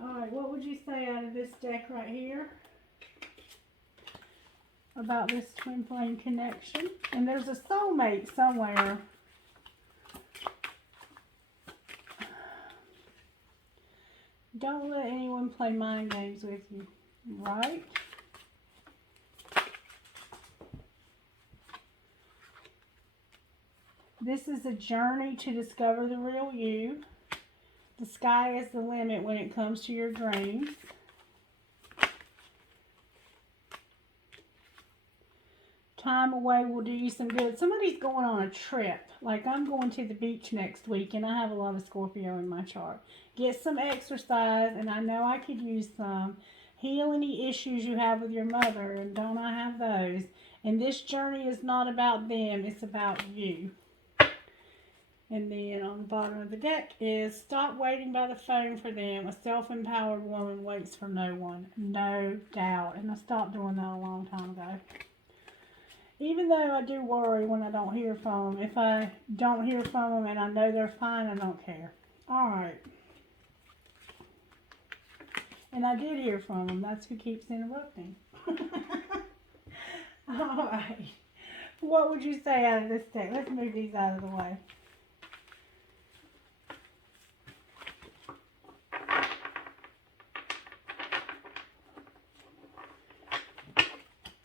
Alright, what would you say out of this deck right here about this twin flame connection? And there's a soulmate somewhere. Don't let anyone play mind games with you, right? This is a journey to discover the real you. The sky is the limit when it comes to your dreams. Time away will do you some good. Somebody's going on a trip. Like I'm going to the beach next week and I have a lot of Scorpio in my chart. Get some exercise, and I know I could use some. Heal any issues you have with your mother, and don't I have those? And this journey is not about them, it's about you. And then on the bottom of the deck is stop waiting by the phone for them. A self-empowered woman waits for no one. No doubt. And I stopped doing that a long time ago. Even though I do worry when I don't hear from them. If I don't hear from them and I know they're fine, I don't care. Alright. And I did hear from him. That's who keeps interrupting. All right. What would you say out of this deck? Let's move these out of the way.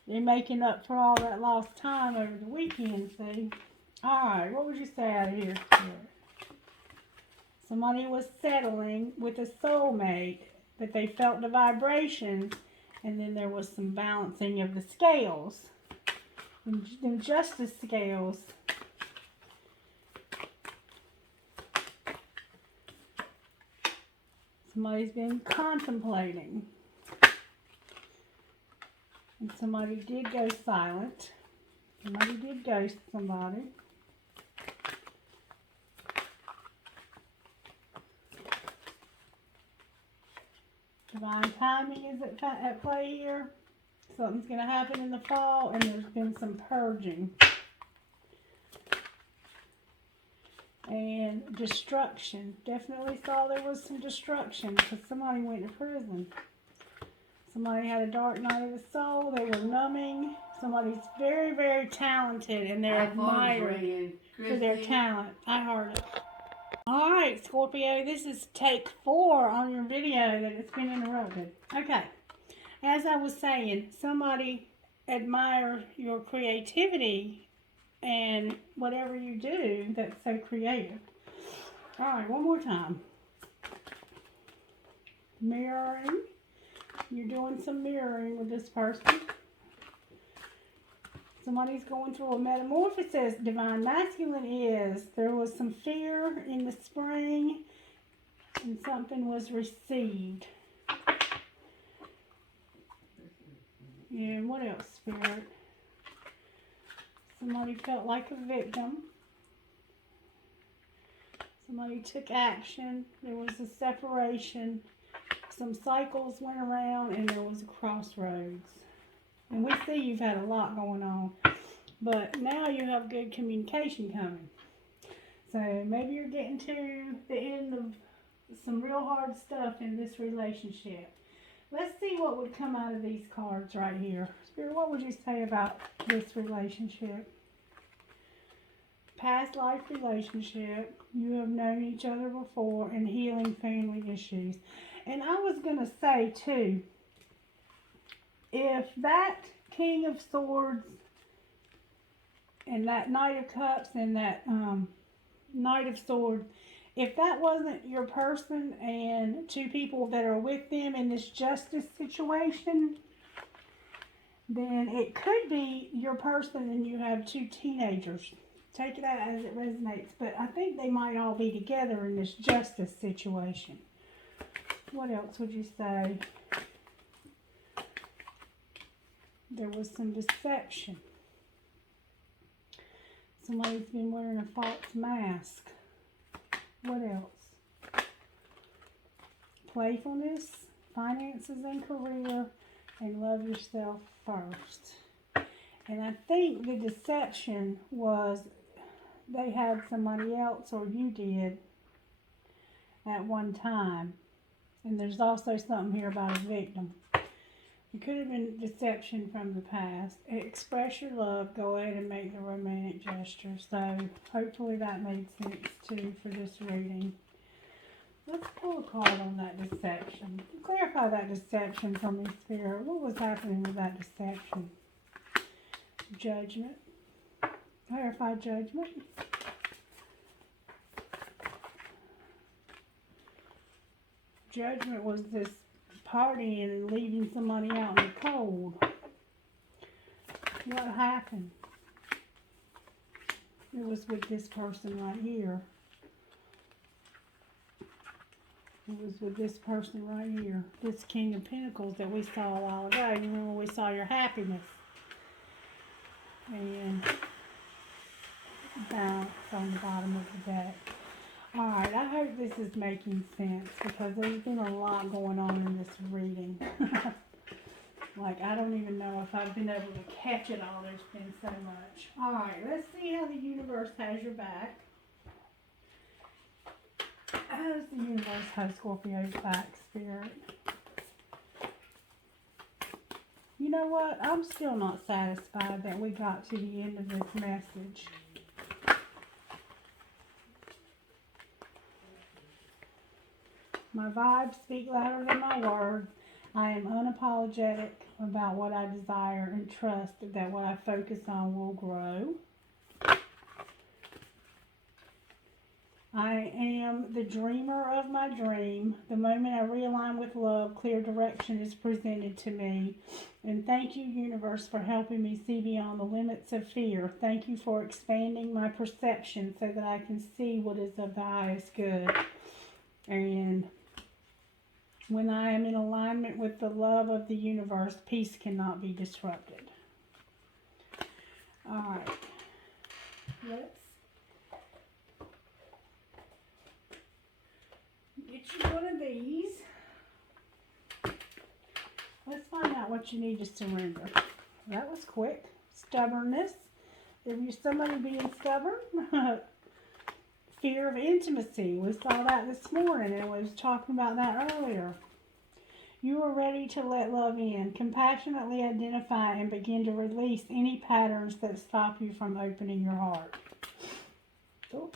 You're making up for all that lost time over the weekend, see? Alright, what would you say out of here? Somebody was settling with a soulmate, but they felt the vibrations, and then there was some balancing of the scales. The justice scales. Somebody's been contemplating. And somebody did go silent. Somebody did ghost somebody. Divine timing is at play here. Something's going to happen in the fall, and there's been some purging. And destruction. Definitely saw there was some destruction because somebody went to prison. Somebody had a dark night of the soul. They were numbing. Somebody's very, very talented, and they're admired for their talent. I heard it. All right, Scorpio, this is take 4 on your video that it's been interrupted. Okay. As I was saying, somebody admires your creativity and whatever you do that's so creative. All right, one more time. Mirroring. You're doing some mirroring with this person. Somebody's going through a metamorphosis. Divine masculine is, there was some fear in the spring and something was received. And what else, Spirit? Somebody felt like a victim. Somebody took action. There was a separation. Some cycles went around and there was a crossroads. And we see you've had a lot going on. But now you have good communication coming. So maybe you're getting to the end of some real hard stuff in this relationship. Let's see what would come out of these cards right here. Spirit, what would you say about this relationship? Past life relationship. You have known each other before, and healing family issues. And I was going to say, too, if that King of Swords and that Knight of Cups and that Knight of Swords, if that wasn't your person and 2 people that are with them in this justice situation, then it could be your person and you have 2 teenagers. Take that as it resonates. But I think they might all be together in this justice situation. What else would you say? There was some deception. Somebody's been wearing a false mask. What else? Playfulness, finances and career, and love yourself first. And I think the deception was they had somebody else, or you did, at one time. And there's also something here about a victim. It could have been deception from the past. Express your love. Go ahead and make the romantic gesture. So hopefully that made sense too for this reading. Let's pull a card on that deception. Clarify that deception for me, Spirit. What was happening with that deception? Judgment. Clarify judgment. Judgment was this partying and leaving somebody out in the cold. What happened? It was with this person right here. It was with this person right here. This King of Pentacles that we saw a while ago. You remember we saw your happiness. And balance on the bottom of the deck. Alright, I hope this is making sense because there's been a lot going on in this reading. Like, I don't even know if I've been able to catch it all. There's been so much. Alright, let's see how the universe has your back. How does the universe have Scorpio's back, Spirit? You know what? I'm still not satisfied that we got to the end of this message. My vibes speak louder than my words. I am unapologetic about what I desire and trust that what I focus on will grow. I am the dreamer of my dream. The moment I realign with love, clear direction is presented to me. And thank you, universe, for helping me see beyond the limits of fear. Thank you for expanding my perception so that I can see what is of the highest good. And when I am in alignment with the love of the universe, peace cannot be disrupted. All right. Let's get you one of these. Let's find out what you need to surrender. That was quick. Stubbornness. If you're somebody being stubborn. Fear of intimacy. We saw that this morning and we was talking about that earlier. You are ready to let love in. Compassionately identify and begin to release any patterns that stop you from opening your heart. Oh.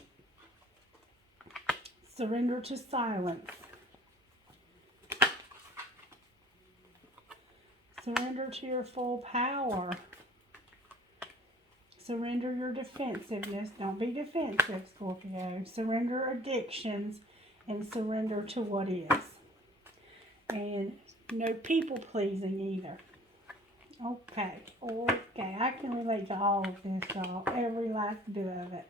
Surrender to silence. Surrender to your full power. Surrender your defensiveness. Don't be defensive, Scorpio. Surrender addictions and surrender to what is. And no people pleasing either. Okay. I can relate to all of this, y'all. Every last bit of it.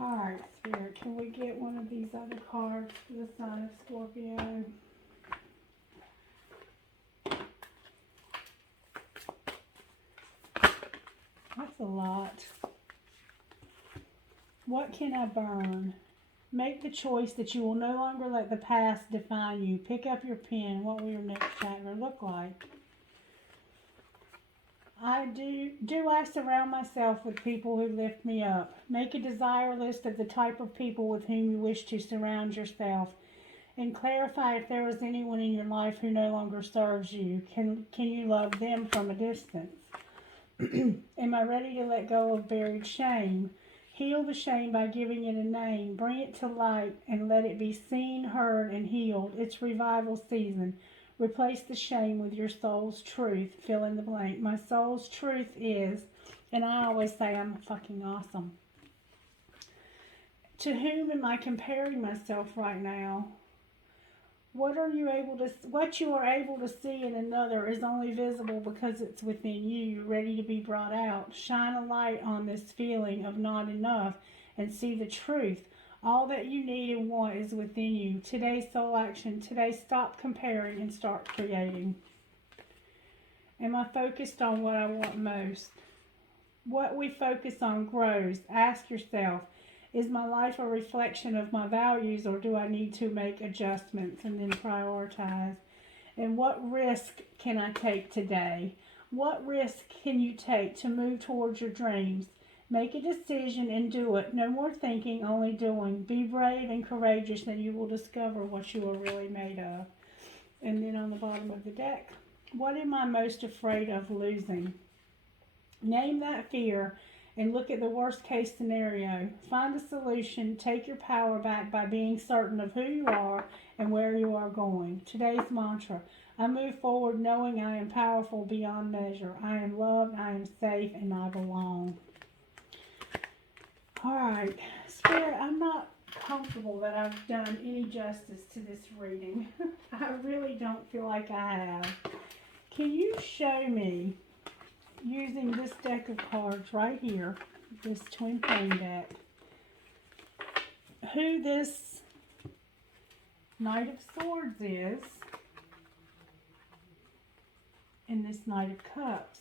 Alright, Spirit, can we get one of these other cards for the sign of Scorpio? That's a lot. What can I burn? Make the choice that you will no longer let the past define you. Pick up your pen. What will your next chapter look like? Do I surround myself with people who lift me up? Make a desire list of the type of people with whom you wish to surround yourself. And clarify if there is anyone in your life who no longer serves you. Can you love them from a distance? Am I ready to let go of buried shame? Heal the shame by giving it a name. Bring it to light and let it be seen, heard, and healed. It's revival season. Replace the shame with your soul's truth. Fill in the blank. My soul's truth is, and I always say I'm fucking awesome. To whom am I comparing myself right now? What you are able to see in another is only visible because it's within you, ready to be brought out. Shine a light on this feeling of not enough and see the truth. All that you need and want is within you. Today's soul action. Today, stop comparing and start creating. Am I focused on what I want most? What we focus on grows. Ask yourself, is my life a reflection of my values, or do I need to make adjustments? And then prioritize. And what risk can I take today? What risk can you take to move towards your dreams? Make a decision and do it. No more thinking, only doing. Be brave and courageous, and you will discover what you are really made of. And then on the bottom of the deck, what am I most afraid of losing? Name that fear and look at the worst case scenario. Find a solution. Take your power back by being certain of who you are and where you are going. Today's mantra. I move forward knowing I am powerful beyond measure. I am loved, I am safe, and I belong. Alright, Spirit, I'm not comfortable that I've done any justice to this reading. I really don't feel like I have. Can you show me, using this deck of cards right here, this twin flame deck, who this Knight of Swords is and this Knight of Cups?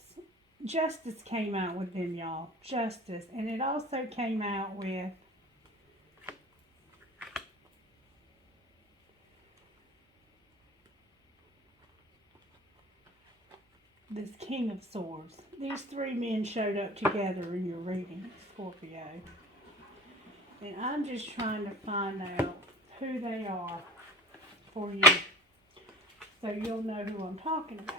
Justice came out with them, y'all. Justice. And it also came out with this King of Swords. These three men showed up together in your reading, Scorpio. And I'm just trying to find out who they are for you, so you'll know who I'm talking about.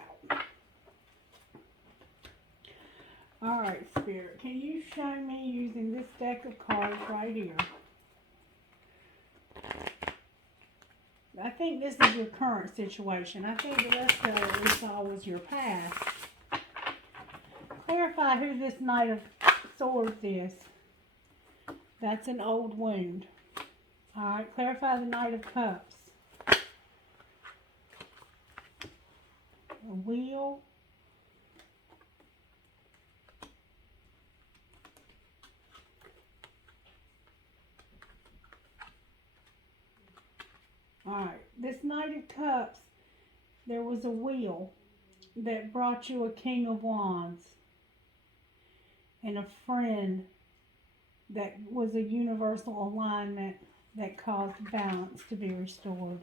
Alright, Spirit, can you show me using this deck of cards right here? I think this is your current situation. I think the rest of it we saw was your past. Clarify who this Knight of Swords is. That's an old wound. Alright, clarify the Knight of Cups. A wheel. Alright, this Knight of Cups, there was a wheel that brought you a King of Wands and a friend that was a universal alignment that caused balance to be restored.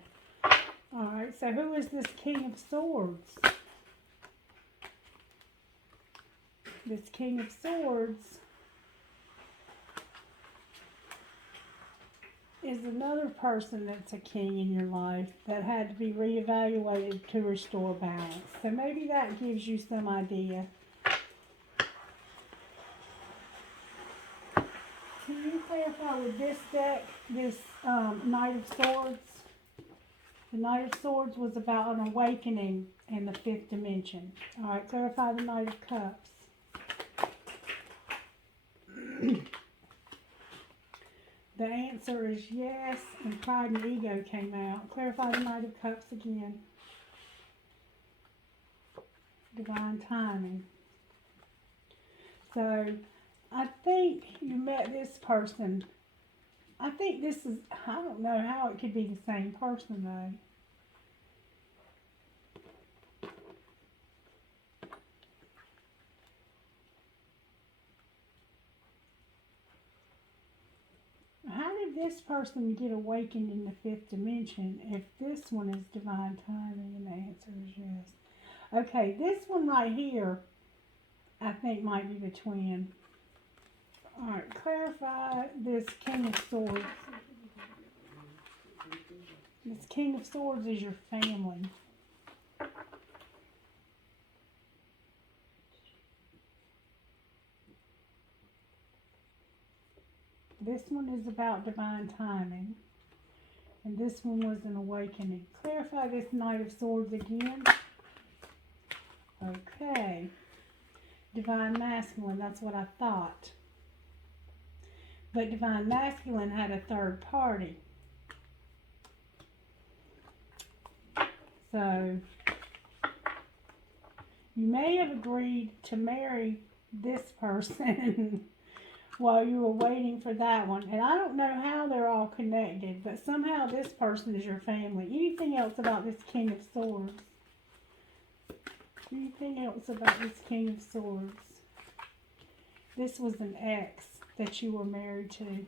Alright, so who is this King of Swords? This King of Swords is another person that's a king in your life that had to be reevaluated to restore balance. So maybe that gives you some idea. Can you clarify with this deck, this Knight of Swords? The Knight of Swords was about an awakening in the 5th dimension. Alright, clarify the Knight of Cups. The answer is yes, and Pride and Ego came out. Clarify the Knight of Cups again. Divine timing. So, I think you met this person. I think this is, I don't know how it could be the same person though. How did this person get awakened in the 5th dimension if this one is divine timing? And the answer is yes. Okay, this one right here, I think might be the twin. Alright, clarify this King of Swords. This King of Swords is your family. This one is about divine timing. And this one was an awakening. Clarify this Knight of Swords again. Okay. Divine Masculine, that's what I thought. But Divine Masculine had a third party. So, you may have agreed to marry this person while you were waiting for that one. And I don't know how they're all connected, but somehow this person is your family. Anything else about this King of Swords? Anything else about this King of Swords? This was an ex that you were married to.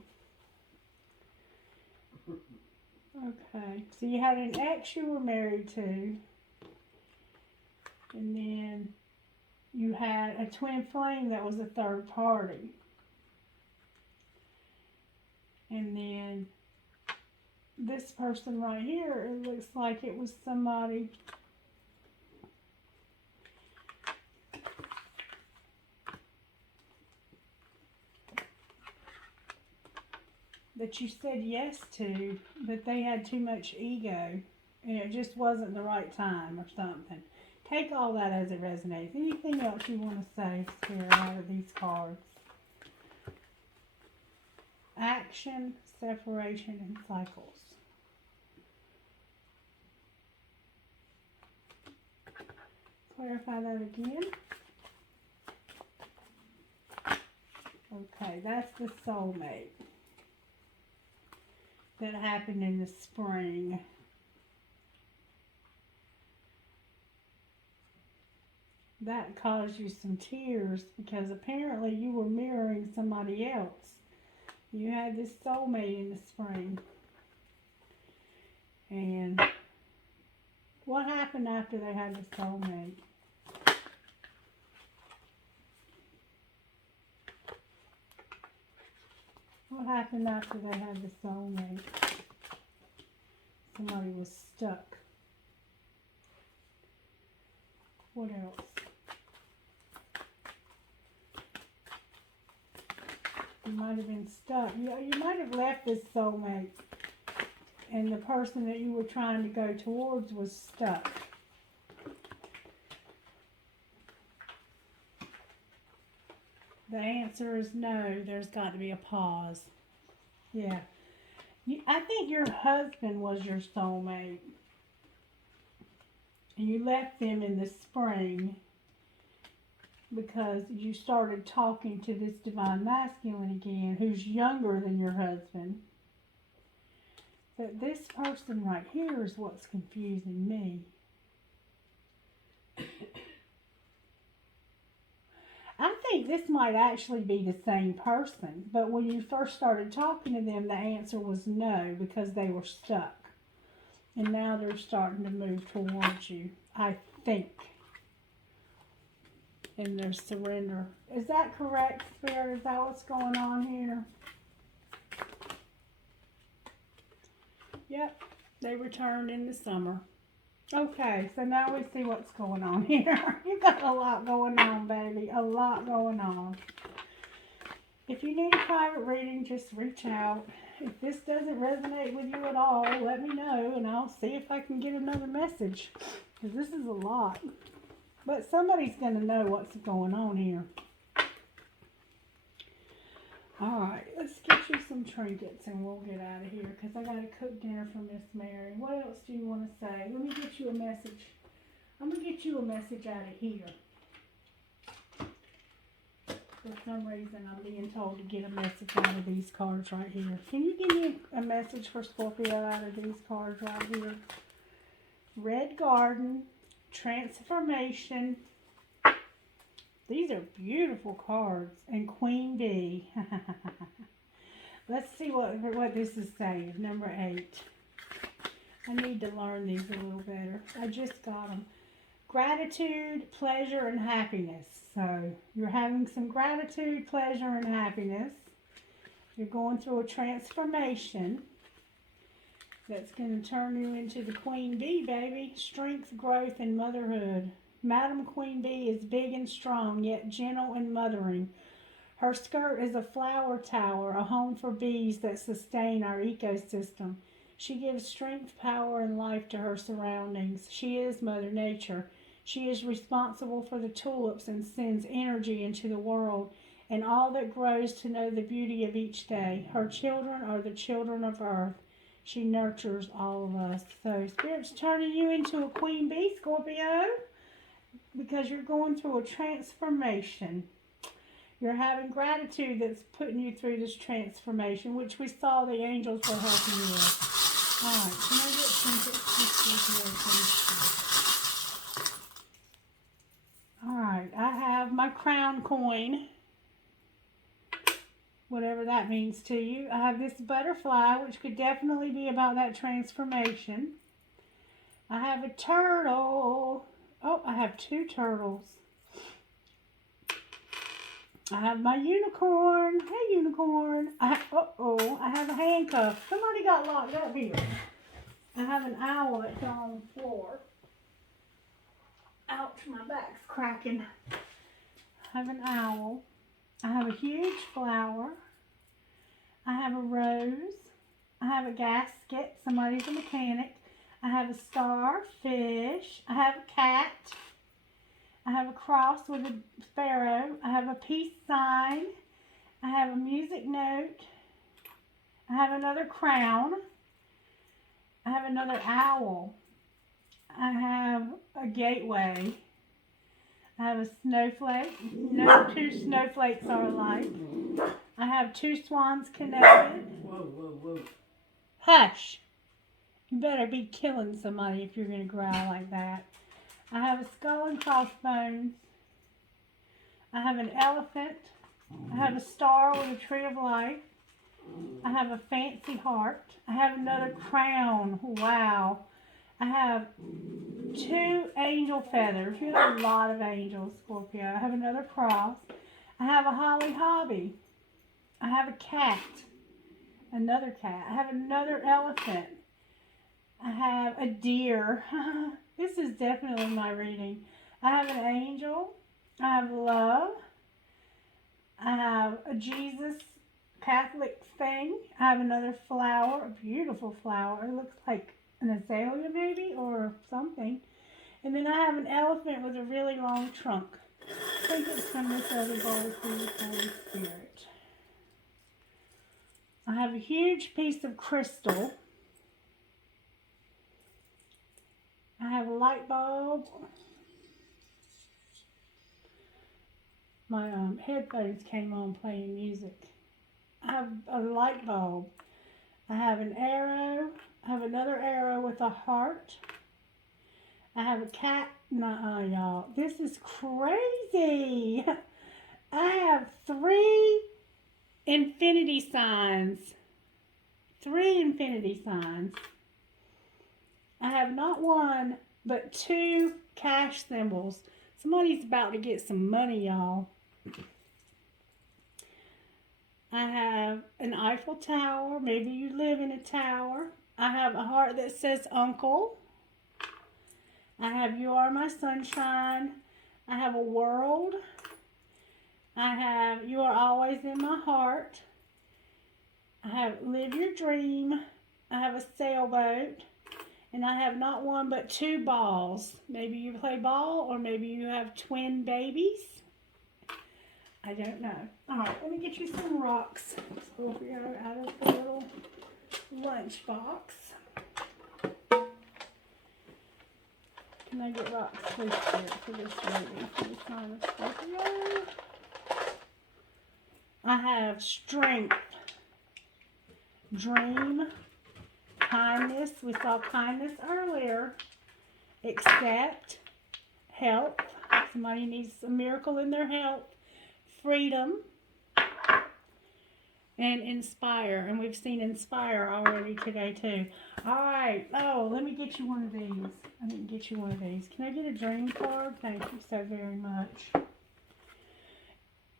Okay, so you had an ex you were married to, and then you had a twin flame that was a third party. And then this person right here, it looks like it was somebody that you said yes to, but they had too much ego and it just wasn't the right time or something. Take all that as it resonates. Anything else you want to say, Spirit, out of these cards? Action, separation, and cycles. Clarify that again. Okay, that's the soulmate that happened in the spring. That caused you some tears because apparently you were mirroring somebody else. You had this soulmate in the spring. And what happened after they had the soulmate? What happened after they had the soulmate? Somebody was stuck. What else? you might have been stuck. You might have left this soulmate, and the person that you were trying to go towards was stuck. The answer is no. There's got to be a pause. Yeah. I think your husband was your soulmate. And you left them in the spring because you started talking to this divine masculine again, who's younger than your husband. But this person right here is what's confusing me. I think this might actually be the same person, but when you first started talking to them, the answer was no, because they were stuck. And now they're starting to move towards you, I think, in their surrender. Is that correct, Spirit? Is that what's going on here? Yep, they returned in the summer. Okay, so now we see what's going on here. You got a lot going on, baby. A lot going on. If you need a private reading, just reach out. If this doesn't resonate with you at all, let me know, and I'll see if I can get another message. Because this is a lot. But somebody's going to know what's going on here. Alright, let's get you some trinkets and we'll get out of here, because I got to cook dinner for Miss Mary. What else do you want to say? Let me get you a message. I'm going to get you a message out of here. For some reason, I'm being told to get a message out of these cards right here. Can you give me a message for Scorpio out of these cards right here? Red Garden, Transformation. These are beautiful cards. And Queen Bee. Let's see what this is saying. Number 8. I need to learn these a little better. I just got them. Gratitude, pleasure, and happiness. So you're having some gratitude, pleasure, and happiness. You're going through a transformation that's going to turn you into the Queen Bee, baby. Strength, growth, and motherhood. Madam Queen Bee is big and strong, yet gentle and mothering. Her skirt is a flower tower, a home for bees that sustain our ecosystem. She gives strength, power, and life to her surroundings. She is Mother Nature. She is responsible for the tulips and sends energy into the world and all that grows to know the beauty of each day. Her children are the children of Earth. She nurtures all of us. So Spirit's turning you into a Queen Bee, Scorpio, because you're going through a transformation. You're having gratitude that's putting you through this transformation, which we saw the angels were helping you with. Alright, can I get some? Alright, I have my crown coin, whatever that means to you. I have this butterfly, which could definitely be about that transformation. I have a turtle. Oh, I have 2 turtles. I have my unicorn. Hey, unicorn. I have a handcuff. Somebody got locked up here. I have an owl that's on the floor. Ouch, my back's cracking. I have an owl. I have a huge flower. I have a rose. I have a gasket. Somebody's a mechanic. I have a starfish. I have a cat. I have a cross with a sparrow. I have a peace sign. I have a music note. I have another crown. I have another owl. I have a gateway. I have a snowflake. No 2 snowflakes are alike. I have 2 swans connected. Whoa. Hush! You better be killing somebody if you're going to growl like that. I have a skull and crossbones. I have an elephant. I have a star with a tree of life. I have a fancy heart. I have another crown. Wow. I have 2 angel feathers. You have a lot of angels, Scorpio. I have another cross. I have a holly hobby. I have a cat. Another cat. I have another elephant. I have a deer. This is definitely my reading. I have an angel. I have love. I have a Jesus Catholic thing. I have another flower, a beautiful flower. It looks like an azalea maybe or something. And then I have an elephant with a really long trunk. I think it's from this other bowl, please, Holy Spirit. I have a huge piece of crystal. I have a light bulb. My headphones came on playing music. I have a light bulb. I have an arrow. I have another arrow with a heart. I have a cat. Nuh-uh, y'all. This is crazy. I have 3 infinity signs. 3 infinity signs. I have not 1, but 2 cash symbols. Somebody's about to get some money, y'all. I have an Eiffel Tower. Maybe you live in a tower. I have a heart that says uncle. I have you are my sunshine. I have a world. I have you are always in my heart. I have live your dream. I have a sailboat. And I have not 1 but 2 balls. Maybe you play ball or maybe you have twin babies. I don't know. Alright, let me get you some rocks, Scorpio, out of the little lunch box. Can I get rocks, please, Spirit, for this lady, for the sign of Scorpio? I have strength, dream, kindness. We saw kindness earlier. Accept, help. Somebody needs a miracle in their health. Freedom, and inspire. And we've seen inspire already today too. Alright. Oh, let me get you one of these. I didn't get you one of these. Can I get a dream card? Thank you so very much.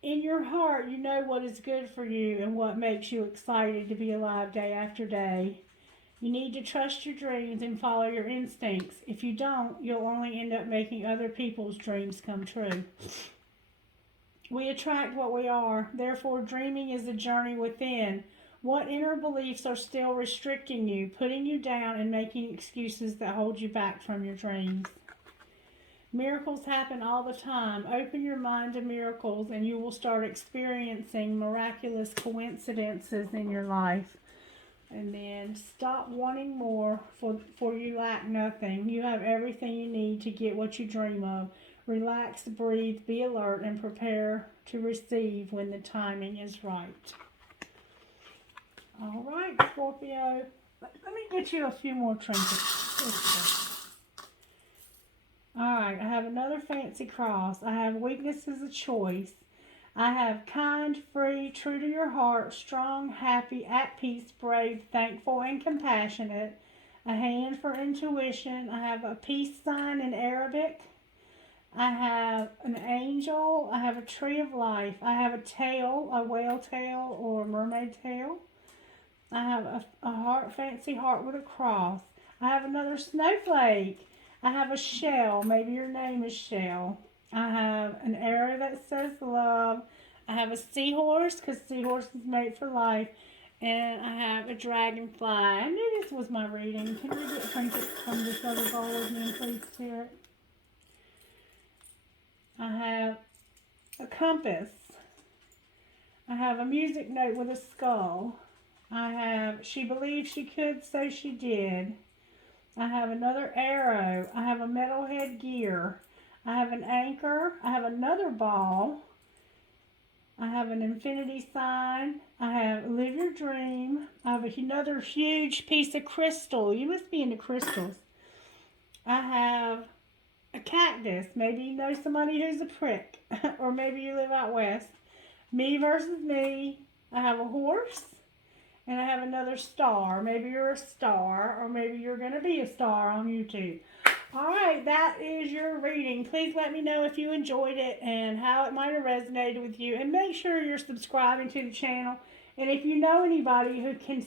In your heart, you know what is good for you and what makes you excited to be alive day after day. You need to trust your dreams and follow your instincts. If you don't, you'll only end up making other people's dreams come true. We attract what we are. Therefore, dreaming is a journey within. What inner beliefs are still restricting you, putting you down, and making excuses that hold you back from your dreams? Miracles happen all the time. Open your mind to miracles and you will start experiencing miraculous coincidences in your life. And then stop wanting more, for you lack nothing. You have everything you need to get what you dream of. Relax, breathe, be alert, and prepare to receive when the timing is right. All right, Scorpio. Let me get you a few more trinkets. All right, I have another fancy cross. I have weakness is a choice. I have kind, free, true to your heart, strong, happy, at peace, brave, thankful, and compassionate. A hand for intuition. I have a peace sign in Arabic. I have an angel. I have a tree of life. I have a tail, a whale tail or a mermaid tail. I have a heart, fancy heart with a cross. I have another snowflake. I have a shell. Maybe your name is Shell. I have an arrow that says love. I have a seahorse because seahorse is made for life. And I have a dragonfly. I knew this was my reading. Can we get trinkets from this other bowl with me, please, Spirit? I have a compass. I have a music note with a skull. I have she believed she could, so she did. I have another arrow. I have a metalhead gear. I have an anchor. I have another ball. I have an infinity sign. I have live your dream. I have another huge piece of crystal. You must be into crystals. I have a cactus. Maybe you know somebody who's a prick. Or maybe you live out west. Me versus me. I have a horse. And I have another star. Maybe you're a star. Or maybe you're going to be a star on YouTube. Alright, that is your reading. Please let me know if you enjoyed it and how it might have resonated with you. And make sure you're subscribing to the channel. And if you know anybody who can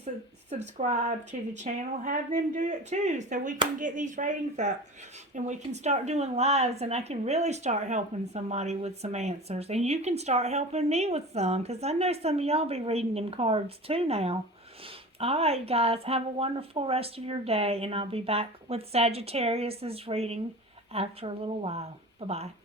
subscribe to the channel, have them do it too, so we can get these ratings up and we can start doing lives, and I can really start helping somebody with some answers, and you can start helping me with some, because I know some of y'all be reading them cards too now. All right, guys, have a wonderful rest of your day, and I'll be back with Sagittarius's reading after a little while. Bye-bye.